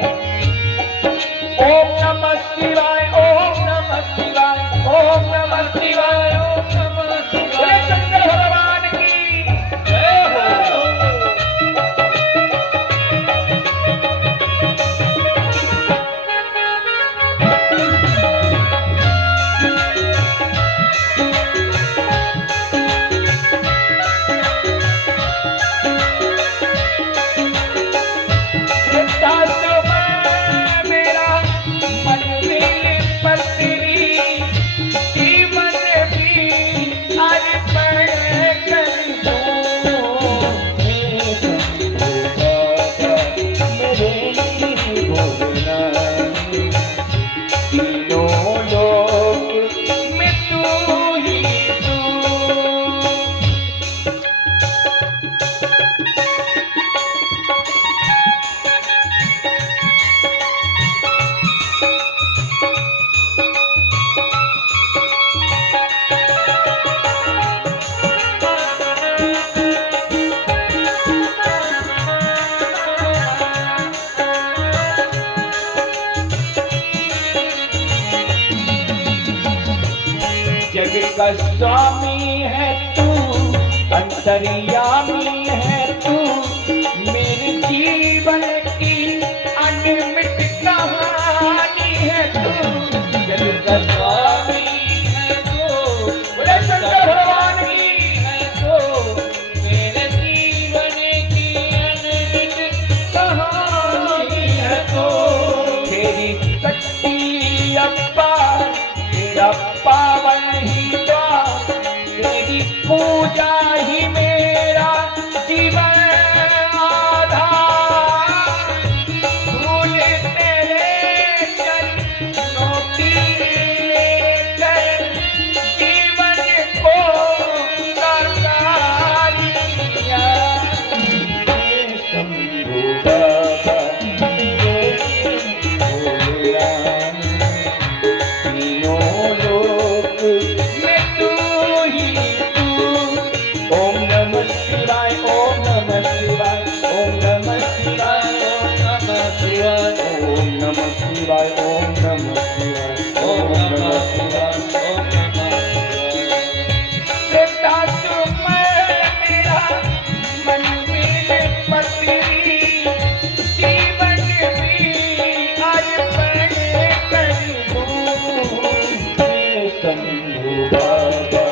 ओम नमः शिवाय, ओम नमः शिवाय, ओम नमः शिवाय, ओम नमः शिवाय। शंकर भगवान की जय हो। जग का स्वामी है तू, अंतर्यामी है तू, मेरे जीवन की अनमित कहानी है तू। जग का स्वामी है तू, बोले शंकर भगवान की है तू, मेरे जीवन की अनमित कहानी है तू। तेरी शक्ति अपार, तेरा पावन ही द्वार, तेरी पूजा ही मेरा जीवन आधार। भूल तेरे चरणों की लेकर जीवन को साकार किया। ये शंभू बाबा, ये भोला, तीनों लोक में तू ही तू। ओम नमः शिवाय, ओम नमः शिवाय, ओम नमः शिवाय, ओम नमः शिवाय, ओम नमः शिवाय, ओम नमः शिवाय, ओम नमः शिवाय, ओम नमः शिवाय। बेटा तुम मेरा मन में पत्री, जीवन भी आज बने कर दूं। हे शंभू बाबा,